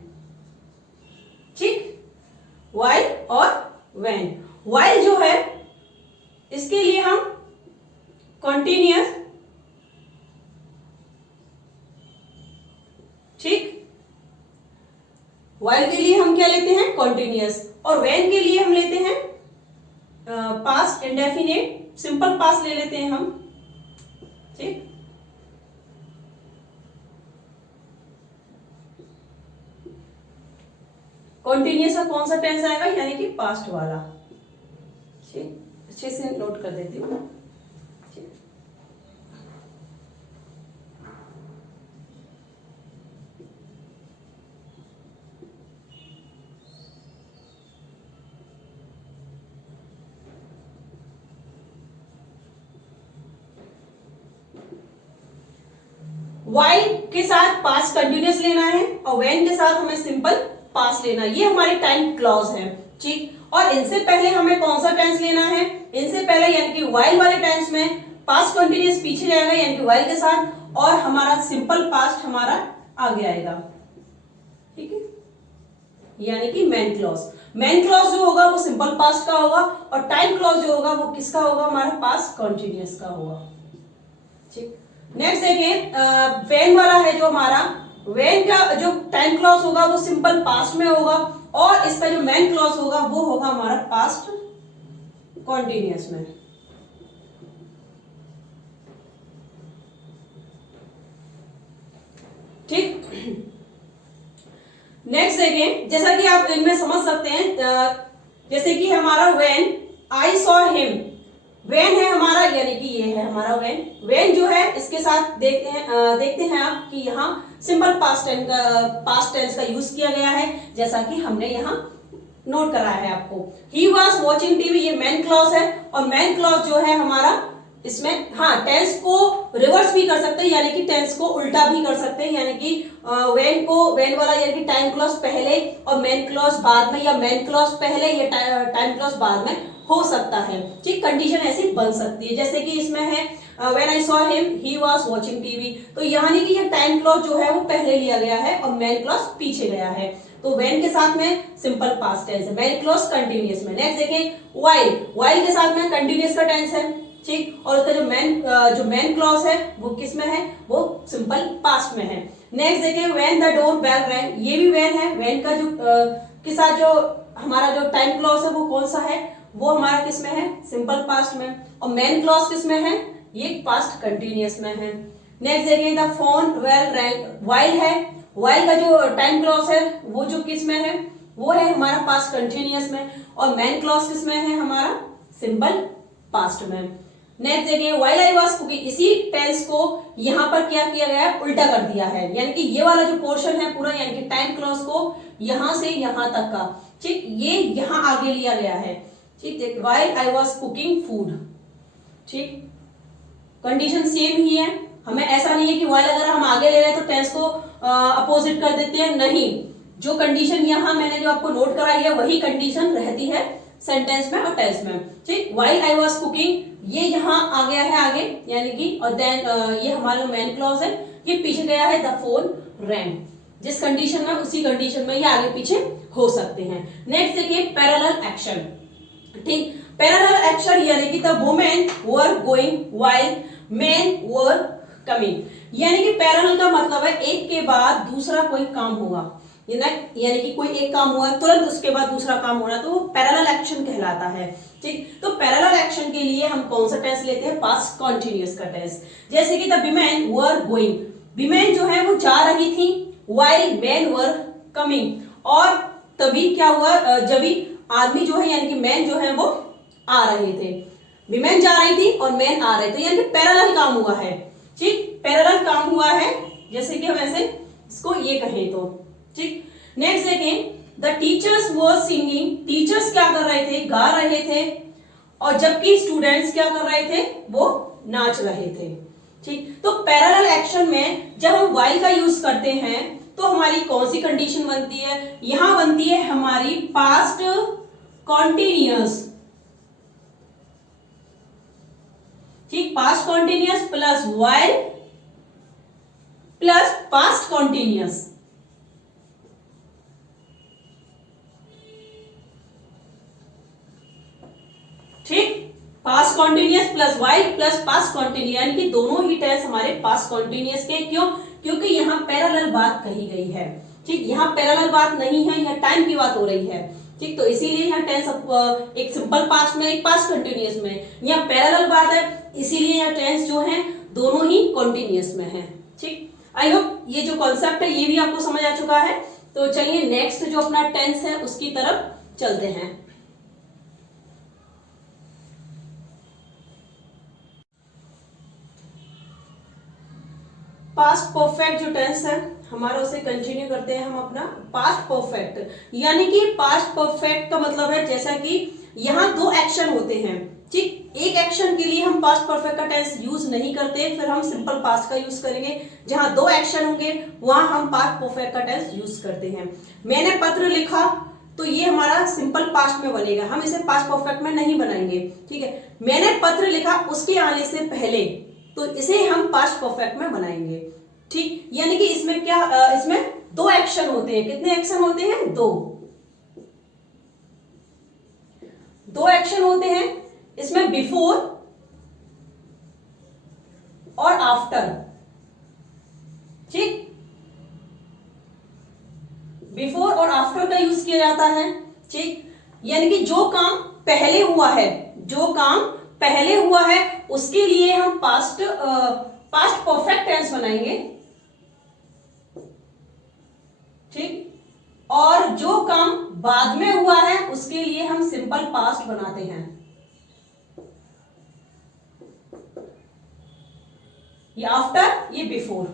ठीक, व्हाइल और व्हेन। व्हाइल जो है इसके लिए हम कॉन्टिन्यूअस, ठीक, व्हाइल के लिए हम क्या लेते हैं, कॉन्टिन्यूअस, और व्हेन के लिए हम लेते हैं पास्ट इंडेफिनिट, सिंपल पास्ट ले लेते हैं हम। ठीक, कॉन्टिन्यूअस का कौन सा टेंस आएगा, यानी कि पास्ट वाला। ठीक, अच्छे से नोट कर देती हूँ। while के साथ पास्ट कंटिन्यूअस लेना है और when के साथ हमें सिंपल पास्ट लेना है। ये हमारी टाइम क्लॉज है, ठीक। और इनसे पहले हमें कौन सा टेंस लेना है? इनसे पहले यानी कि while वाले टेंस में पास्ट कंटिन्यूअस पीछे जाएगा यानी कि while के साथ, और हमारा सिंपल पास्ट हमारा आगे आएगा, ठीक है। यानी कि मेन क्लॉज, मेन क्लॉज जो होगा वो सिंपल पास्ट का होगा और टाइम क्लॉज जो होगा वो किसका होगा? हमारा पास्ट कंटिन्यूअस का होगा, ठीक। नेक्स्ट देखिए, व्हेन वाला है जो हमारा, व्हेन का जो टाइम क्लॉज होगा वो सिंपल पास्ट में होगा और इसका जो मेन क्लॉज होगा वो होगा हमारा पास्ट कंटिन्यूअस में, ठीक। नेक्स्ट देखिए, जैसा कि आप इनमें समझ सकते हैं, जैसे कि हमारा when I saw him, when है हमारा यानी कि ये है हमारा व्हेन। व्हेन जो है इसके साथ देखते हैं आप कि यहाँ सिंपल पास्ट टेंस का यूज किया गया है, जैसा कि हमने यहाँ नोट करा है आपको। ही वॉज वॉचिंग टीवी, ये मेन क्लॉज है और मेन क्लॉज जो है हमारा इसमें, हाँ, टेंस को रिवर्स भी कर सकते हैं यानी कि टेंस को उल्टा भी कर सकते हैं, यानी कि व्हेन वाला यानी कि टाइम क्लॉज पहले और मेन क्लॉज बाद में, या मेन क्लॉज पहले या टाइम क्लॉज बाद में हो सकता है, ठीक। कंडीशन ऐसी बन सकती है, जैसे कि इसमें है when I saw him he was watching TV, तो यानी कि ये टाइम क्लॉज जो है वो पहले लिया गया है और मेन क्लॉज पीछे गया है, तो व्हेन के साथ में सिंपल पास्ट टेंस है, मेन क्लॉज कंटिन्यूअस में। नेक्स्ट देखिए, व्हाइल के साथ में कंटिन्यूअस का टेंस है, ठीक, और उसका जो मेन क्लॉज है वो किस में है? वो सिंपल पास्ट में है। नेक्स्ट देखिए, when the door bell rang, ये भी व्हेन है, व्हेन का जो के साथ जो हमारा जो टाइम क्लॉज है वो कौन सा है? वो हमारा किस में है? सिंपल पास्ट में, और मेन क्लॉज किस में है? ये पास्ट कंटिन्यूअस में है। नेक्स्ट देखिए, the phone bell rang, while है, व्हाइल का जो टाइम क्लॉज है वो जो किस में है? वो है हमारा पास्ट कंटिन्यूअस में, और मेन क्लॉज किस में है? हमारा सिंपल पास्ट में। नेक्स्ट देखिए, व्हाइल आई वाज कुकिंग, इसी टेंस को यहाँ पर क्या किया गया है? उल्टा कर दिया है, यानी कि ये वाला जो पोर्शन है पूरा, यानी कि टाइम क्लॉज को यहां से यहां तक का, ठीक, ये यहां आगे लिया गया है, ठीक। While I was cooking food, ठीक, कंडीशन सेम ही है, हमें ऐसा नहीं है कि व्हाइल अगर हम आगे ले रहे हैं तो टेंस को अपोजिट कर देते हैं, नहीं, जो कंडीशन यहाँ मैंने जो आपको नोट कराई है वही कंडीशन रहती है सेंटेंस में और टेंस में, ठीक। व्हाइल आई वाज कुकिंग, ये यहाँ आ गया है आगे, यानी कि, और देन ये हमारा मेन क्लॉज है, ये पीछे गया है द फोन रैंग, जिस कंडीशन में उसी कंडीशन में ये आगे पीछे हो सकते हैं। नेक्स्ट देखिए, पैरेलल एक्शन, ठीक, पैरेलल एक्शन यानी कि the women were going while main were coming, यानी कि पैरेलल का मतलब है एक के बाद दूसरा कोई काम होगा, यानी कि कोई एक काम हुआ तुरंत उसके बाद दूसरा काम होना, तो वो पैरेलल एक्शन कहलाता है, ठीक। तो पैरेलल एक्शन के लिए हम कौन सा टेंस लेते हैं? पास्ट कंटिन्यूअस का टेंस, जैसे कि the women were going, women जो है वो जा रही थी, व्हाइल मेन वर कमिंग, और तभी क्या हुआ? जब भी आदमी जो है यानी कि मैन जो है वो आ रहे थे, विमेन जा रही थी और मैन आ रहे थे, यानी कि पैरेलल काम हुआ है, ठीक, पैरेलल काम हुआ है, जैसे कि हम ऐसे इसको ये कहें तो, ठीक। नेक्स्ट देखें, the teachers were singing, teachers क्या कर रहे थे? गा रहे थे, और जबकि स्टूडेंट्स क्या कर रहे थे? वो नाच रहे थे, ठीक। तो पैरेलल एक्शन में जब हम व्हाइल का यूज करते हैं तो हमारी कौन सी कंडीशन बनती है? यहां बनती है हमारी पास्ट कॉन्टिन्यूअस, ठीक, past continuous plus while plus past continuous, ठीक, past continuous plus while plus past continuous, यानी कि दोनों ही टेंस हमारे पास्ट कॉन्टिन्यूअस के, क्यों? क्योंकि यहाँ पैरेलल बात कही गई है, ठीक, यहाँ पैरेलल बात नहीं है, यहाँ टाइम की बात हो रही है, ठीक, तो इसीलिए यहाँ टेंस एक सिंपल पास्ट में एक पास्ट कंटिन्यूअस में, यहाँ पैरेलल बात है, इसीलिए यहाँ टेंस जो है दोनों ही कंटिन्यूअस में है, ठीक। आई होप ये जो कॉन्सेप्ट है ये भी आपको समझ आ चुका है। तो चलिए नेक्स्ट जो अपना टेंस है उसकी तरफ चलते हैं। पास्ट परफेक्ट जो टेंस है हमारा उसे कंटिन्यू करते हैं हम अपना पास्ट परफेक्ट, यानी कि पास्ट परफेक्ट का मतलब है जैसा कि यहाँ दो एक्शन होते हैं, ठीक। एक एक्शन के लिए हम पास्ट परफेक्ट का टेंस यूज नहीं करते, फिर हम सिंपल पास्ट का यूज करेंगे। जहां दो एक्शन होंगे वहां हम पास्ट परफेक्ट का टेंस यूज करते हैं। मैंने पत्र लिखा, तो ये हमारा सिंपल पास्ट में बनेगा, हम इसे पास्ट परफेक्ट में नहीं बनाएंगे, ठीक है। मैंने पत्र लिखा उसके आने से पहले, तो इसे हम पास्ट परफेक्ट में बनाएंगे, ठीक। यानी कि इसमें क्या, इसमें दो एक्शन होते हैं। कितने एक्शन होते हैं? दो एक्शन होते हैं इसमें, बिफोर और आफ्टर, ठीक। बिफोर और आफ्टर का यूज किया जाता है, ठीक। यानी कि जो काम पहले हुआ है, जो काम पहले हुआ है उसके लिए हम पास्ट परफेक्ट टेंस बनाएंगे, ठीक। और जो काम बाद में हुआ है उसके लिए हम सिंपल पास्ट बनाते हैं। ये आफ्टर, ये बिफोर,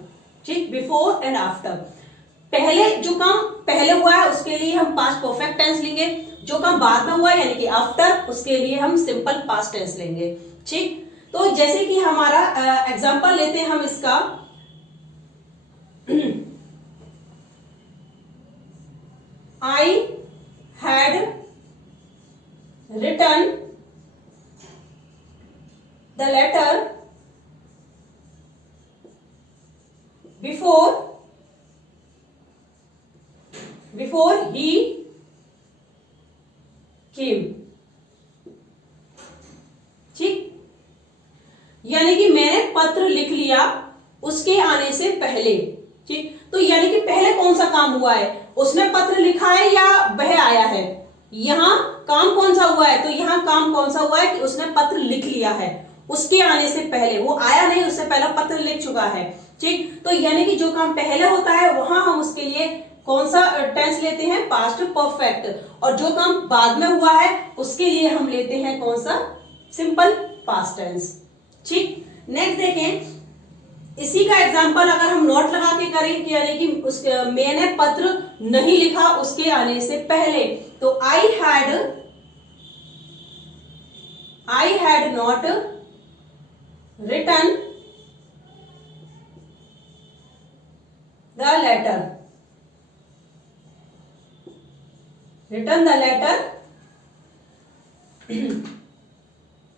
ठीक। बिफोर एंड आफ्टर, पहले जो काम पहले हुआ है उसके लिए हम पास्ट परफेक्ट टेंस लेंगे, जो काम बाद में हुआ है यानी कि आफ्टर, उसके लिए हम सिंपल पास्ट टेंस लेंगे, ठीक। तो जैसे कि हमारा एग्जांपल लेते हैं हम इसका, I had written the letter before he came, ठीक। यानी कि मैंने पत्र लिख लिया उसके आने से पहले, ठीक। तो यानी कि पहले कौन सा काम हुआ है, उसने पत्र लिखा है या वह आया है? यहां काम कौन सा हुआ है? तो यहां काम कौन सा हुआ है कि उसने पत्र लिख लिया है उसके आने से पहले, वो आया नहीं, उससे पहले पत्र लिख चुका है, ठीक। तो यानी कि जो काम पहले होता है वहां हम उसके लिए कौन सा टेंस लेते हैं? Past perfect. और जो काम बाद में हुआ है उसके लिए हम लेते हैं कौन सा? सिंपल पास्ट टेंस, ठीक। नेक्स्ट देखें, इसी का एग्जाम्पल अगर हम नोट लगा के करें, यानी कि मैंने पत्र नहीं लिखा उसके आने से पहले, तो I had not written the letter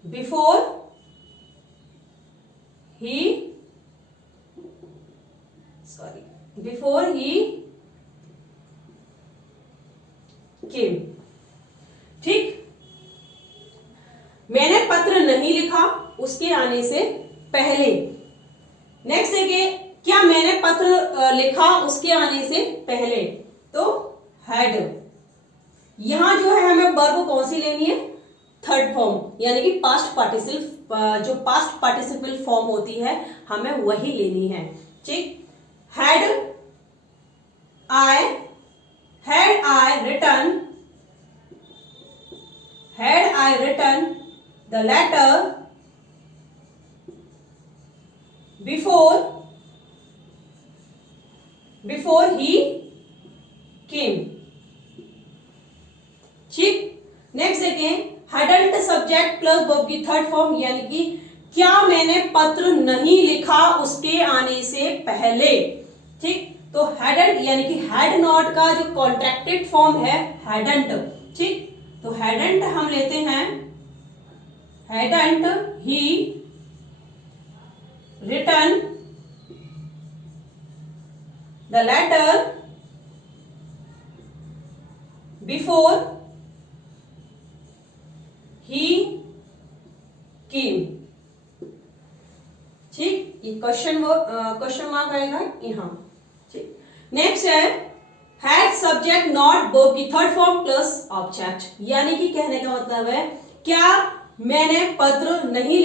before he came, ठीक। मैंने पत्र नहीं लिखा उसके आने से पहले। नेक्स्ट देखिए, क्या मैंने पत्र लिखा उसके आने से पहले, तो हैड। यहां जो है हमें वर्ब कौन सी लेनी है? थर्ड फॉर्म, यानी कि पास्ट पार्टिसिपल, जो पास्ट पार्टिसिपल फॉर्म होती है हमें वही लेनी है, ठीक। Had I written the letter before he came, ठीक। नेक्स्ट देखें, hadn't सब्जेक्ट प्लस वर्ब की थर्ड फॉर्म, यानी कि क्या मैंने पत्र नहीं लिखा उसके आने से पहले, ठीक। तो hadn't यानी कि had not का जो कॉन्ट्रैक्टेड फॉर्म है hadn't, ठीक। तो hadn't हम लेते हैं, hadn't he written the letter before he came, ठीक। ये क्वेश्चन मार्क आएगा यहां, ठीक। नेक्स्ट है, हैड सब्जेक्ट नॉट वर्ब की थर्ड फॉर्म प्लस ऑब्जेक्ट, यानी कि कहने का मतलब है क्या मैंने पत्र नहीं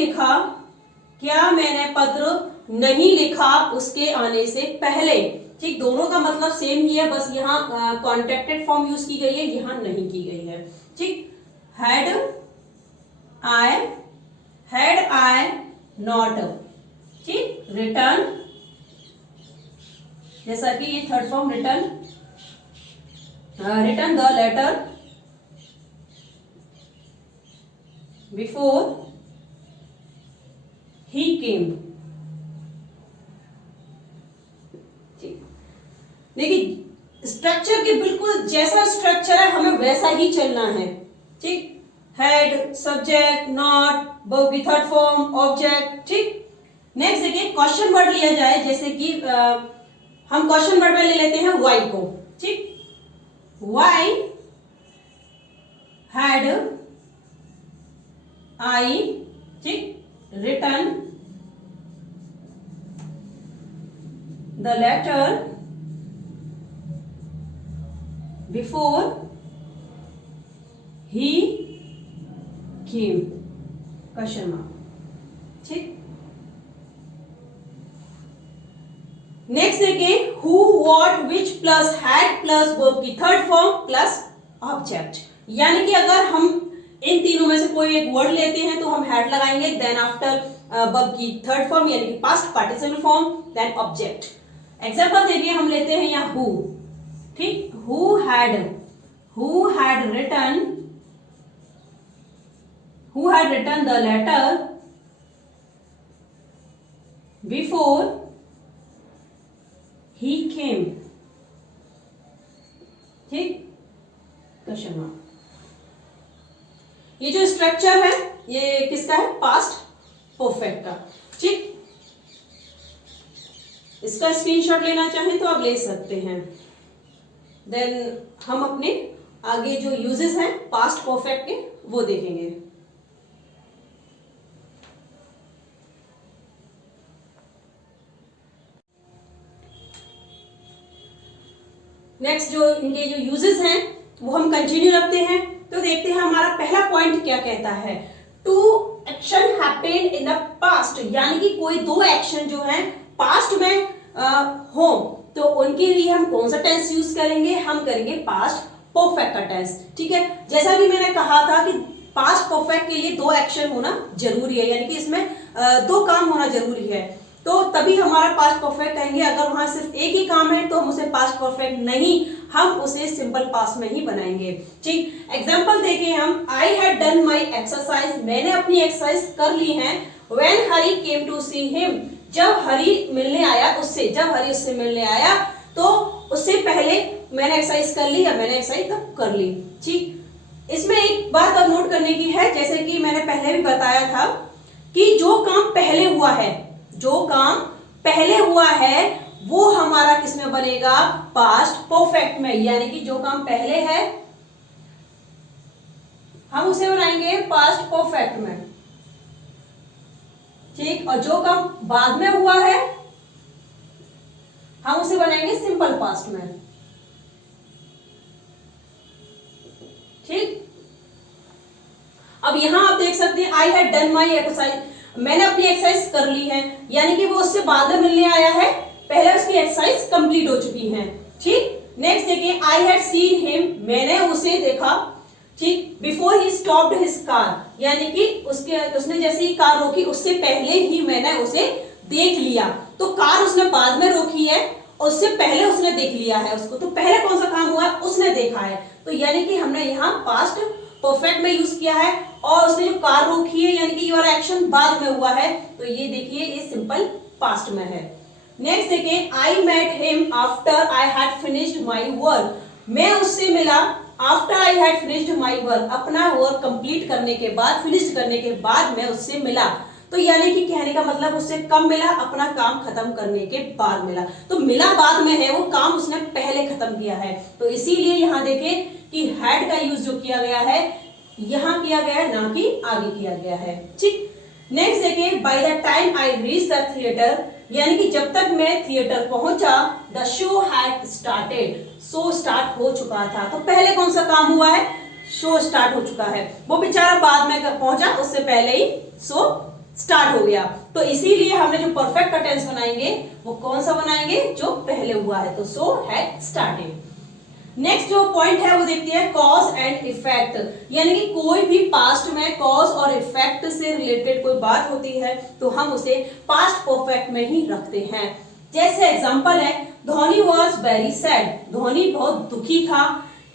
लिखा, उसके आने से पहले, ठीक। दोनों का मतलब सेम ही है, बस यहाँ कॉन्ट्रैक्टेड फॉर्म यूज की गई है, यहाँ नहीं की गई है, ठीक। हैड आई नॉट, ठीक, रिटर्न, जैसा कि ये third form return the letter before he came. देखिए स्ट्रक्चर के बिल्कुल जैसा स्ट्रक्चर है हमें वैसा ही चलना है। ठीक, हेड, सब्जेक्ट, नॉट, वर्ब की थर्ड फॉर्म, ऑब्जेक्ट। ठीक, नेक्स्ट देखिए क्वेश्चन वर्ड लिया जाए, जैसे कि हम क्वेश्चन वर्ड में ले लेते हैं वाई को। ठीक, वाई हैड आई, ठीक, written the letter before he came, question mark. ठीक, नेक्स्ट देखिए who, what, which plus had plus verb की थर्ड फॉर्म प्लस ऑब्जेक्ट। यानी कि अगर हम इन तीनों में से कोई एक वर्ड लेते हैं तो हम हैड लगाएंगे, देन आफ्टर वर्ब की थर्ड फॉर्म यानी कि past participle form, then object. Example देखिए हम लेते हैं यहाँ हु। ठीक, who had written the letter before he came. ठीक, क्वेश्चन मार्क। ये जो स्ट्रक्चर है ये किसका है? पास्ट परफेक्ट का। ठीक, इसका स्क्रीनशॉट लेना चाहें तो आप ले सकते हैं। देन हम अपने आगे जो यूजेस हैं पास्ट परफेक्ट के वो देखेंगे। नेक्स्ट जो इनके जो यूजेस हैं वो हम कंटिन्यू रखते हैं। तो देखते हैं हमारा पहला पॉइंट क्या कहता है। Two action happened in the past, यानी कि कोई दो एक्शन जो है पास्ट में हो तो उनके लिए हम कौन सा टेंस यूज करेंगे? हम करेंगे पास्ट परफेक्ट का टेंस। ठीक है, जैसा कि मैंने कहा था कि पास्ट परफेक्ट के लिए दो एक्शन होना जरूरी है, यानी कि इसमें दो काम होना जरूरी है, तो तभी हमारा पास्ट परफेक्ट कहेंगे। अगर वहां सिर्फ एक ही काम है तो हम उसे पास्ट परफेक्ट नहीं, हम उसे सिंपल पास्ट में ही बनाएंगे। ठीक, एग्जांपल देखिए हम, I had done my exercise, मैंने अपनी एक्सरसाइज कर ली है। When Hari came to see him, जब हरी मिलने आया उससे, जब हरी उससे मिलने आया तो उससे पहले मैंने एक्सरसाइज कर ली या मैंने एक्सरसाइज तब कर ली। ठीक, इसमें एक बात और नोट करने की है, जैसे कि मैंने पहले भी बताया था कि जो काम पहले हुआ है, जो काम पहले हुआ है वो हमारा किसमें बनेगा? पास्ट परफेक्ट में। यानी कि जो काम पहले है हम उसे बनाएंगे पास्ट परफेक्ट में। ठीक, और जो काम बाद में हुआ है हम उसे बनाएंगे सिंपल पास्ट में। ठीक, अब यहां आप देख सकते हैं I had done my exercise, मैंने अपनी एक्सरसाइज कर ली है, यानी कि वो उससे बाद में मिलने आया है, पहले उसकी एक्सरसाइज कंप्लीट हो चुकी है। ठीक, नेक्स्ट देखिए आई हैड सीन हिम, मैंने उसे देखा। ठीक, before he stopped his car, यानी कि उसने जैसे ही कार रोकी उससे पहले ही मैंने उसे देख लिया। तो कार उसने बाद में रोकी है, उससे पहले उसने देख लिया है उसको, तो पहले कौन सा काम हुआ? उसने देखा है। तो यानी कि हमने यहाँ पास्ट परफेक्ट में यूज किया है, और उसने जो कार रोकी है यानी कि योर एक्शन बाद में हुआ है, तो ये देखिए ये सिंपल पास्ट में है। नेक्स्ट देखिए I met him after I had finished my work, मैं उससे मिला after I had finished my work, अपना वर्क कंप्लीट करने के बाद, फिनिश करने के बाद मैं उससे मिला। तो यानी कि कहने का मतलब उससे कब मिला? अपना काम खत्म करने के बाद मिला। तो मिला बाद में है, वो काम उसने पहले खत्म किया है। तो इसीलिए यहाँ देखिए कि हैड का यूज जो किया गया है यहाँ किया गया है, ना कि आगे किया गया है। ठीक, नेक्स्ट देखिए by the time I reach the theatre, यानी कि जब तक मैं थिएटर पहुंचा, the show had started, show start हो चुका था। तो पहले कौन सा काम हुआ है? शो स्टार्ट हो चुका है, वो बेचारा बाद में पहुंचा, उससे पहले ही शो स्टार्ट हो गया। तो इसीलिए हमने जो परफेक्ट का टेंस बनाएंगे वो कौन सा बनाएंगे? जो पहले हुआ है, तो शो हैड स्टार्टेड। नेक्स्ट जो पॉइंट है वो देखते हैं कॉज एंड इफेक्ट, यानी कि कोई भी पास्ट में कॉज और इफेक्ट से रिलेटेड कोई बात होती है तो हम उसे पास्ट परफेक्ट में ही रखते हैं। जैसे एग्जांपल है Dhoni was very sad, Dhoni बहुत दुखी था।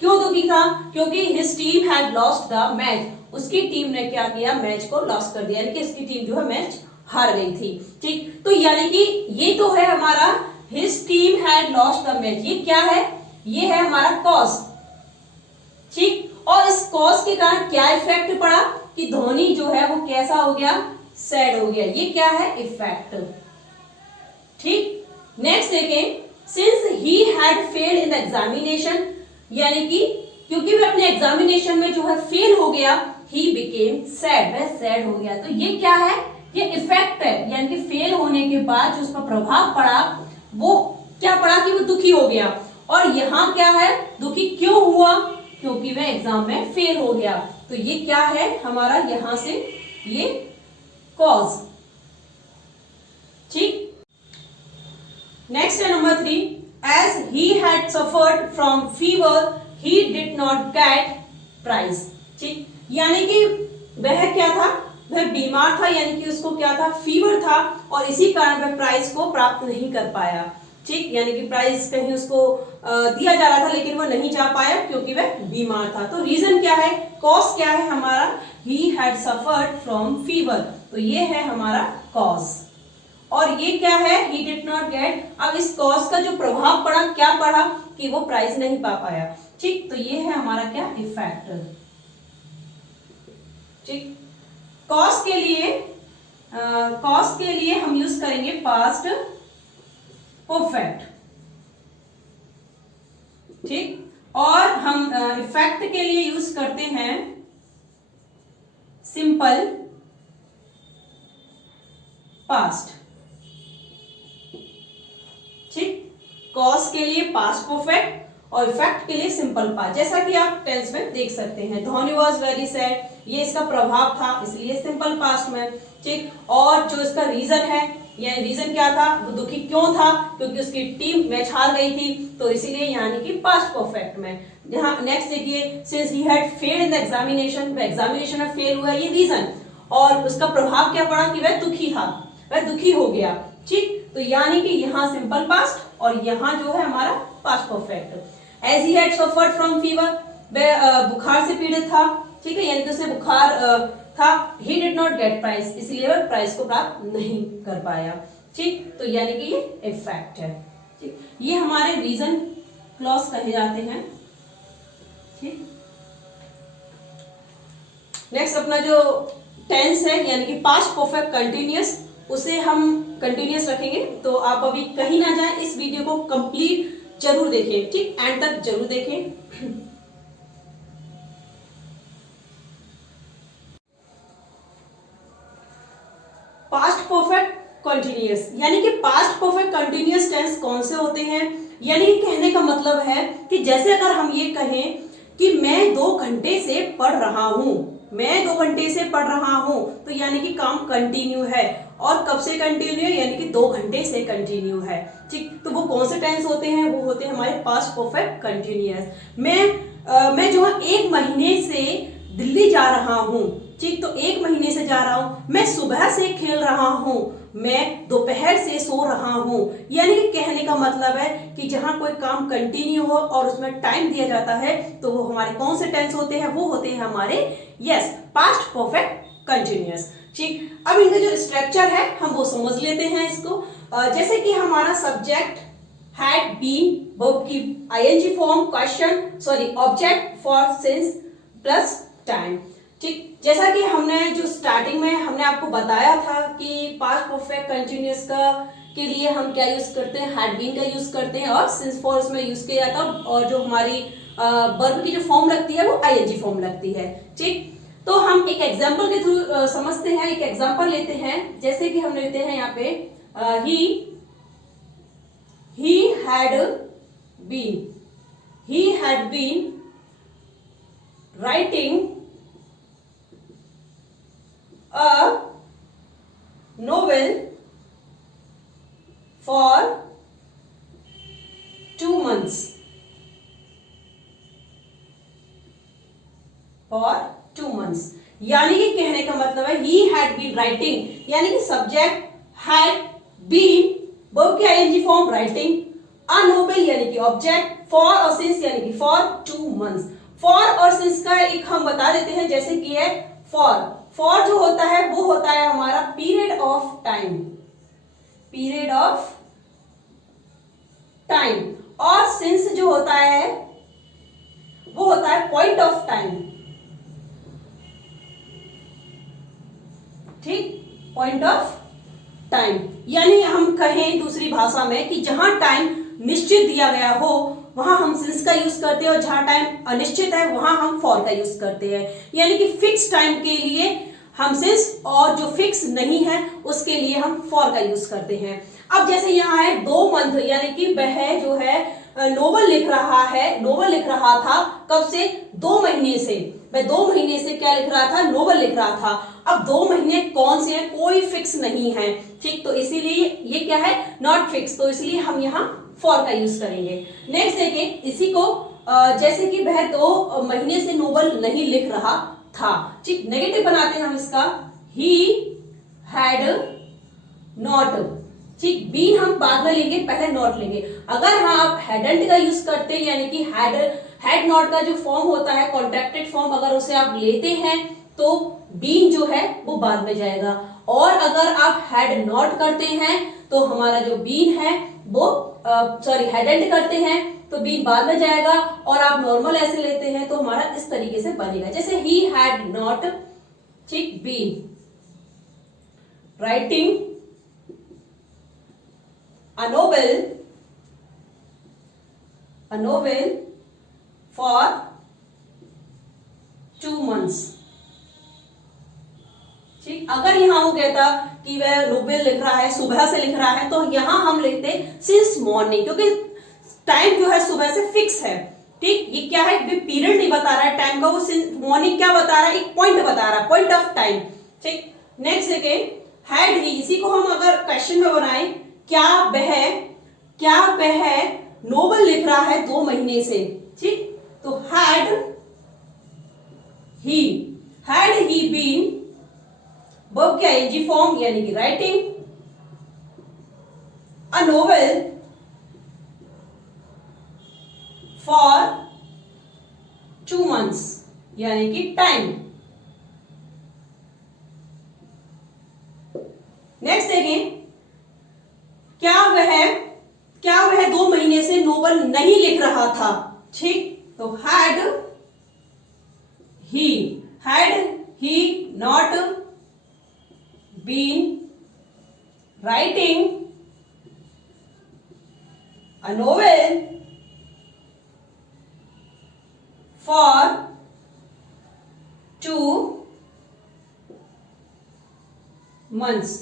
क्यों दुखी था? क्योंकि his team had lost the match, उसकी टीम ने क्या किया, मैच को लॉस कर दिया, यानी कि उसकी टीम जो है मैच हार गई थी। ठीक, तो यानी कि ये तो है हमारा his team had lost the match, ये क्या है, ये है हमारा कॉज। ठीक, और इस कॉज के कारण क्या इफेक्ट पड़ा कि धोनी जो है वो कैसा हो गया, सैड हो गया, ये क्या है, इफेक्ट। ठीक, नेक्स्ट देखें, since he had failed in the examination, यानी कि क्योंकि वह अपने एग्जामिनेशन में जो है फेल हो गया, ही बिकेम सैड, वह सैड हो गया। तो ये क्या है, ये इफेक्ट है, यानी कि फेल होने के बाद जो उसका प्रभाव पड़ा वो क्या पड़ा कि वो दुखी हो गया। और यहां क्या है, दुखी क्यों हुआ, क्योंकि वह एग्जाम में फेल हो गया। तो ये क्या है हमारा, यहां से ये कॉज। ठीक, नेक्स्ट है number 3, as he had suffered from fever he did not get prize. ठीक, यानी कि वह क्या था, वह बीमार था, यानी कि उसको क्या था, फीवर था, और इसी कारण वह प्राइज को प्राप्त नहीं कर पाया। ठीक, यानी कि प्राइज कहीं उसको दिया जा रहा था लेकिन वो नहीं जा पाया क्योंकि वह बीमार था। तो रीजन क्या है, कॉज क्या है हमारा, ही हैड सफर्ड फ्रॉम फीवर, तो ये है हमारा कॉज। और ये क्या है, ही डिड नॉट गेट, अब इस कॉज का जो प्रभाव पड़ा, क्या पड़ा कि वो प्राइज नहीं पा पाया। ठीक, तो ये है हमारा क्या, इफेक्ट। ठीक, कॉज के लिए हम यूज करेंगे पास्ट परफेक्ट। ठीक, और हम इफेक्ट के लिए यूज करते हैं सिंपल पास्ट। ठीक, कॉज के लिए पास्ट परफेक्ट और इफेक्ट के लिए सिंपल पास्ट, जैसा कि आप टेंस में देख सकते हैं। धोनी वॉज वेरी सैड, ये इसका प्रभाव था, इसलिए सिंपल पास्ट में। ठीक, और जो इसका रीजन है, ये रीजन क्या था, वो दुखी क्यों था, क्योंकि उसकी टीम मैच हार गई थी, तो इसीलिए यानी कि पास्ट परफेक्ट में। यहाँ नेक्स्ट देखिए, since he had failed in the examination, examination में फेल हुआ, ये रीजन, और उसका प्रभाव क्या पड़ा कि वह दुखी था, वह दुखी हो गया। ठीक, तो यानी कि यहाँ सिंपल पास्ट और यहाँ जो है हमारा past perfect. As he had suffered from fever, वह बुखार से पीड़ित था। ठीक है, यानी कि उसे बुखार था। He did not get prize, इसलिए वह प्राइज को प्राप्त नहीं कर पाया। ठीक, तो यानी कि ये इफेक्ट है। ठीक, ये हमारे रीजन क्लॉज कहे जाते हैं। ठीक, नेक्स्ट अपना जो टेंस है यानी कि पास्ट परफेक्ट कंटिन्यूअस, उसे हम कंटिन्यूअस रखेंगे। तो आप अभी कहीं ना जाएं, इस वीडियो को कंप्लीट जरूर देखें। ठीक, एंड तक जरूर देखें। पास्ट परफेक्ट कंटिन्यूअस, यानी कि पास्ट परफेक्ट कंटिन्यूअस टेंस कौन से होते हैं, यानी कहने का मतलब है कि जैसे अगर हम ये कहें कि मैं 2 घंटे से पढ़ रहा हूं, मैं 2 घंटे से पढ़ रहा हूं, तो यानी कि काम कंटिन्यू है। और कब से कंटिन्यू है, यानी कि 2 घंटे से कंटिन्यू है। ठीक, तो वो कौन से टेंस होते हैं, वो होते हैं हमारे पास्ट परफेक्ट कंटिन्यूअस। मैं जो है 1 महीने से दिल्ली जा रहा हूं। ठीक, तो 1 महीने से जा रहा हूं। मैं सुबह से खेल रहा हूं, मैं दोपहर से सो रहा हूं। यानी कि कहने का मतलब है कि जहां कोई काम कंटिन्यू हो और उसमें टाइम दिया जाता है, तो वो हमारे कौन से टेंस होते हैं, वो होते हैं हमारे यस पास्ट परफेक्ट कंटिन्यूअस। ठीक, अब इनका जो स्ट्रक्चर है हम वो समझ लेते हैं इसको। जैसे कि हमारा सब्जेक्ट हैड बीन, वर्ब की ING form, object for since plus time. ठीक, जैसा कि हमने जो स्टार्टिंग में हमने आपको बताया था कि पास्ट परफेक्ट कंटिन्यूअस का के लिए हम क्या यूज करते हैं, हैड बीन का यूज करते हैं और सिंस फॉर उसमें यूज किया जाता है, और जो हमारी वर्ब की जो फॉर्म लगती है वो आईएनजी फॉर्म लगती है। ठीक, तो हम एक एग्जांपल के थ्रू समझते हैं, एक एग्जांपल लेते हैं। जैसे कि हम लेते हैं यहाँ पे he had been writing a novel for 2 months. यानी कि कहने का मतलब है he had been writing, यानी कि सब्जेक्ट had been, वर्ब की ING form writing, a novel यानी कि ऑब्जेक्ट, for और since यानी कि for 2 months, फॉर और सिंस का एक हम बता देते हैं, जैसे कि है फॉर जो होता है वो होता है हमारा period of time, period of time, और सिंस जो होता है वो होता है पॉइंट ऑफ टाइम, ठीक, पॉइंट ऑफ टाइम। यानी हम कहें दूसरी भाषा में कि जहां टाइम निश्चित दिया गया हो वहां हम सिंस का यूज करते हैं, और जहां टाइम अनिश्चित है वहां हम फॉर का यूज करते हैं। यानी कि फिक्स टाइम के लिए हम सिंस, और जो फिक्स नहीं है उसके लिए हम फॉर का यूज करते हैं। अब जैसे यहाँ है 2 मंथ, यानी कि वह जो है नोवेल लिख रहा है, नोवेल लिख रहा था कब से, 2 महीने से। वह 2 महीने से क्या लिख रहा था, नोवेल लिख रहा था। अब 2 महीने कौन से हैं, कोई फिक्स नहीं है, ठीक, तो इसीलिए ये क्या है, नॉट फिक्स, तो इसलिए हम यहाँ फॉर का यूज करेंगे। नेक्स्ट देखिए इसी को, जैसे कि वह 2 महीने से नोवेल नहीं लिख रहा था, ठीक, नेगेटिव बनाते हैं हम इसका, ही हैड नॉट, ठीक, बीन हम बाद में लेंगे, पहले नॉट लेंगे। अगर हाँ आप हैडंट का यूज करते हैं, यानी कि हैड नॉट का जो फॉर्म होता है कॉन्ट्रैक्टेड फॉर्म, अगर उसे आप लेते हैं तो बीन जो है वो बाद में जाएगा, और अगर आप हैड नॉट करते हैं तो हमारा जो बीन है वो हैडेंट करते हैं तो बीन बाद में जाएगा, और आप नॉर्मल ऐसे लेते हैं तो हमारा इस तरीके से बनेगा, जैसे ही हैड नॉट, ठीक, been writing a novel for 2 months, ठीक। अगर यहां हो गया था कि वह नोवेल लिख रहा है, सुबह से लिख रहा है, तो यहां हम लिखते सिंस मॉर्निंग, क्योंकि टाइम जो है सुबह से फिक्स है, ठीक। ये क्या है, पीरियड नहीं बता रहा है टाइम का, वो मॉर्निंग क्या बता रहा है, एक पॉइंट बता रहा है, पॉइंट ऑफ टाइम, ठीक। नेक्स्ट देखिए हैड ही, इसी को हम अगर क्वेश्चन में बनाएं, क्या वह नोवेल लिख रहा है 2 महीने से, ठीक, तो हैड ही बीन, वर्ब क्या है, जी फॉर्म, यानी कि writing a novel for 2 months, यानी कि टाइम। नेक्स्ट देखें, क्या वह 2 महीने से नोवेल नहीं लिख रहा था, ठीक, तो had he not been writing a novel for 2 months,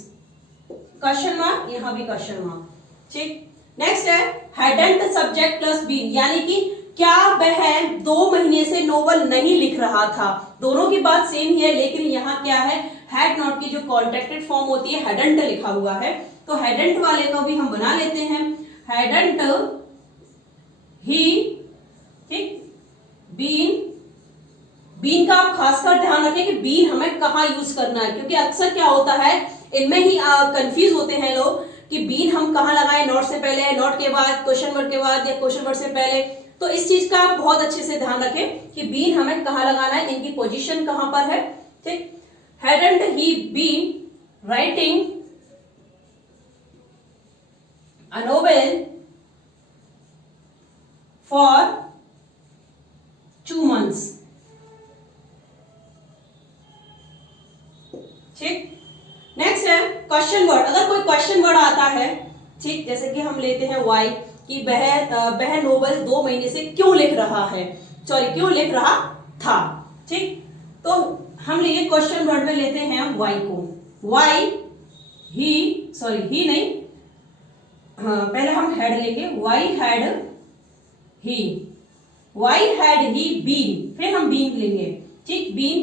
question mark, यहां भी क्वेश्चन मार्क, ठीक। नेक्स्ट है हैडंट सब्जेक्ट प्लस बीन, यानी कि क्या वह 2 महीने से नोवेल नहीं लिख रहा था, दोनों की बात सेम ही है, लेकिन यहाँ क्या है, हैड नॉट की जो कॉन्ट्रैक्टेड फॉर्म होती है हैडंट लिखा हुआ है, तो हैडंट वाले को भी हम बना लेते हैं, हैडंट ही, ठीक, बीन का आप खासकर ध्यान रखें कि बीन हमें कहाँ यूज करना है, क्योंकि अक्सर क्या होता है इनमें ही कंफ्यूज होते हैं लोग कि बीन हम कहाँ लगाएं, नॉट से पहले, नॉट के बाद, क्वेश्चन वर्ड के बाद, या क्वेश्चन वर्ड से पहले। तो इस चीज का आप बहुत अच्छे से ध्यान रखें कि बीन हमें कहाँ लगाना है, इनकी पोजीशन कहाँ पर है, ठीक। Hadn't he been writing a novel for 2 months, ठीक। नेक्स्ट है क्वेश्चन वर्ड, अगर कोई क्वेश्चन वर्ड आता है, ठीक, जैसे कि हम लेते हैं वाई, कि वह नोवेल 2 महीने से क्यों लिख रहा है, क्यों लिख रहा था, ठीक, तो हम लिए क्वेश्चन वर्ड में लेते हैं हम वाई को, वाई ही नहीं, पहले हम हैड लेंगे, वाई हैड ही बीन, फिर हम बीन लेंगे, ठीक, been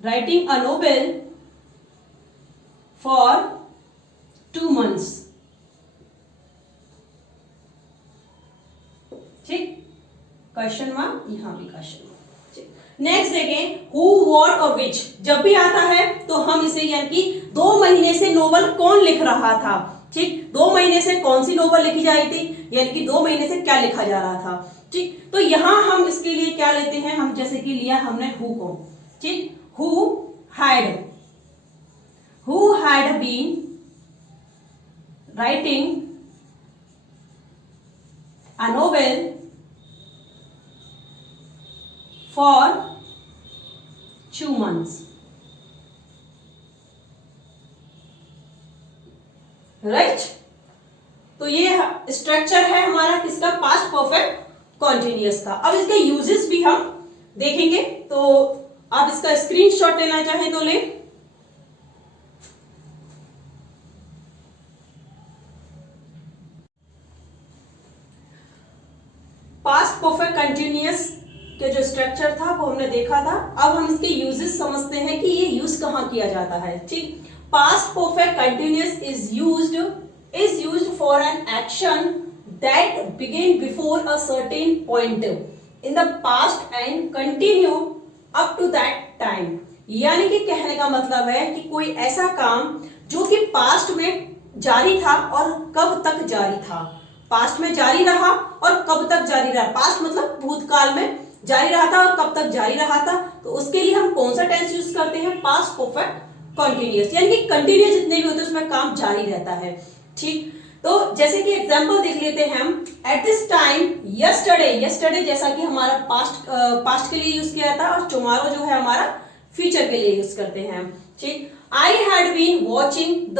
writing a novel for 2 months, ठीक, क्वेश्चन मार्क, यहां भी क्वेश्चन मार्क, ठीक। नेक्स्ट देखें हु, व्हाट और विच, जब भी आता है तो हम इसे, यानी कि 2 महीने से नोवेल कौन लिख रहा था, ठीक, 2 महीने से कौन सी नोवेल लिखी जा रही थी, यानी कि 2 महीने से क्या लिखा जा रहा था। ठीक, तो यहां हम इसके लिए क्या लेते हैं, हम जैसे कि लिया हमने हु को। ठीक, who had been writing a novel for 2 months, right. तो ये स्ट्रक्चर है हमारा किसका, पास्ट परफेक्ट कॉन्टिन्यूअस का। अब इसके यूजेस भी हम देखेंगे, तो आप इसका स्क्रीनशॉट लेना चाहें तो ले। पास्ट परफेक्ट कंटिन्यूअस के जो स्ट्रक्चर था वो हमने देखा था। अब हम इसके यूजेस समझते हैं कि ये यूज कहां किया जाता है। ठीक, past perfect continuous is used for an action that begin before a certain point in the past and continue up to that time. यानी कि कहने का मतलब है कि कोई ऐसा काम जो कि पास्ट में जारी था और कब तक जारी था, पास्ट में जारी रहा और कब तक जारी रहा। पास्ट मतलब भूतकाल में जारी रहा था और कब तक जारी रहा था, तो उसके लिए हम कौन सा टेंस यूज करते हैं, पास्ट परफेक्ट कंटिन्यूअस, यानी कि कंटिन्यूअस जितने भी होते हैं उसमें काम जारी रहता है। ठीक, तो जैसे कि एग्जांपल देख लेते हैं हम। एट दिस टाइम यस्टरडे जैसा कि हमारा पास्ट के लिए यूज किया था, और टुमारो जो है हमारा फ्यूचर के लिए यूज करते हैं। ठीक, I had been watching the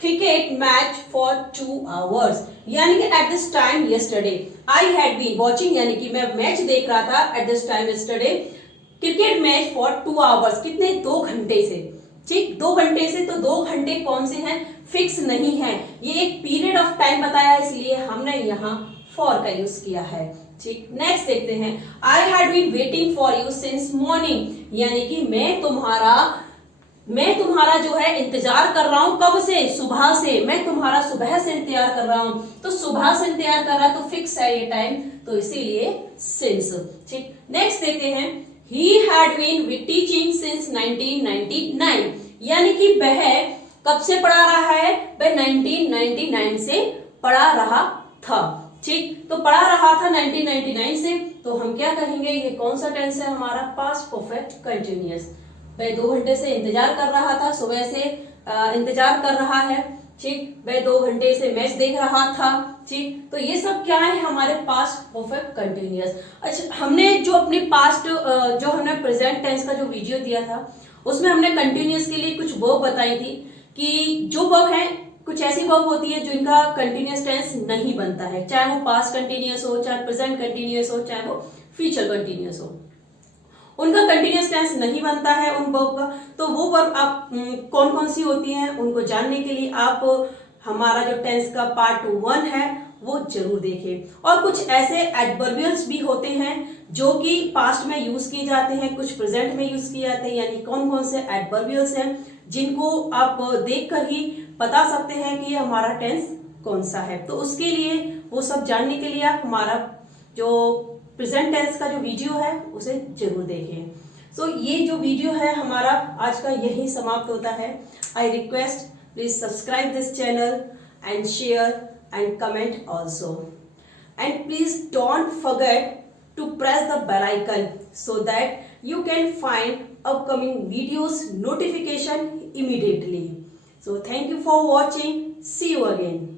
cricket match for 2 hours, यानी कि at this time yesterday I had been watching, यानी कि मैं मैच देख रहा था at this time yesterday cricket match for 2 hours, कितने, 2 घंटे से। ठीक, 2 घंटे से, तो 2 घंटे कौन से हैं, फिक्स नहीं है, ये एक पीरियड ऑफ टाइम बताया, इसलिए हमने यहाँ फॉर का यूज किया है। ठीक, नेक्स्ट देखते हैं। I had been waiting for you since morning, यानी कि मैं तुम्हारा जो है इंतजार कर रहा हूं, कब से, सुबह से, मैं तुम्हारा सुबह से इंतजार कर रहा हूं। तो सुबह से इंतजार कर रहा है तो फिक्स है ये टाइम, तो इसीलिए सिंस। ठीक, नेक्स्ट देखते हैं। He had been teaching since 1999, यानी कि वह कब से पढ़ा रहा है, वह 1999 से पढ़ा रहा था। ठीक, तो पढ़ा रहा था 1999 से, तो हम क्या कहेंगे, ये कौन सा टेंस है हमारा, पास्ट परफेक्ट कंटिन्यूअस। वह 2 घंटे से इंतजार कर रहा था, सुबह से इंतजार कर रहा है। ठीक, वह 2 घंटे से मैच देख रहा था। ठीक, तो ये सब क्या है, हमारे पास्ट परफेक्ट कंटिन्यूअस। अच्छा, हमने जो अपनी पास्ट जो हमने प्रेजेंट टेंस का जो वीडियो दिया था, उसमें हमने कंटिन्यूअस के लिए कुछ वर्ब बताई थी कि जो वर्ब है, कुछ ऐसी वर्ब होती है जिनका कंटिन्यूअस टेंस नहीं बनता है, चाहे वो पास्ट कंटिन्यूअस हो, चाहे प्रेजेंट कंटिन्यूअस हो, चाहे वो फ्यूचर कंटिन्यूअस हो, उनका कंटिन्यूअस टेंस नहीं बनता है उन वर्ब का। तो वो वर्ब आप कौन कौन सी होती हैं, उनको जानने के लिए आप हमारा जो टेंस का पार्ट 1 है वो जरूर देखें। और कुछ ऐसे एडवर्बियल्स भी होते हैं जो कि पास्ट में यूज किए जाते हैं, कुछ प्रेजेंट में यूज किए जाते हैं, यानी कौन कौन से एडवर्बियल्स हैं जिनको आप देखकर ही बता सकते हैं कि ये हमारा टेंस कौन सा है। तो उसके लिए, वो सब जानने के लिए आप हमारा जो प्रेजेंट टेंस का जो वीडियो है उसे जरूर देखें। सो ये जो वीडियो है हमारा आज का यही समाप्त होता है। I request please subscribe this channel and share and comment also, and please don't forget to press the bell icon so that you can find upcoming videos notification immediately. So thank you for watching. See you again.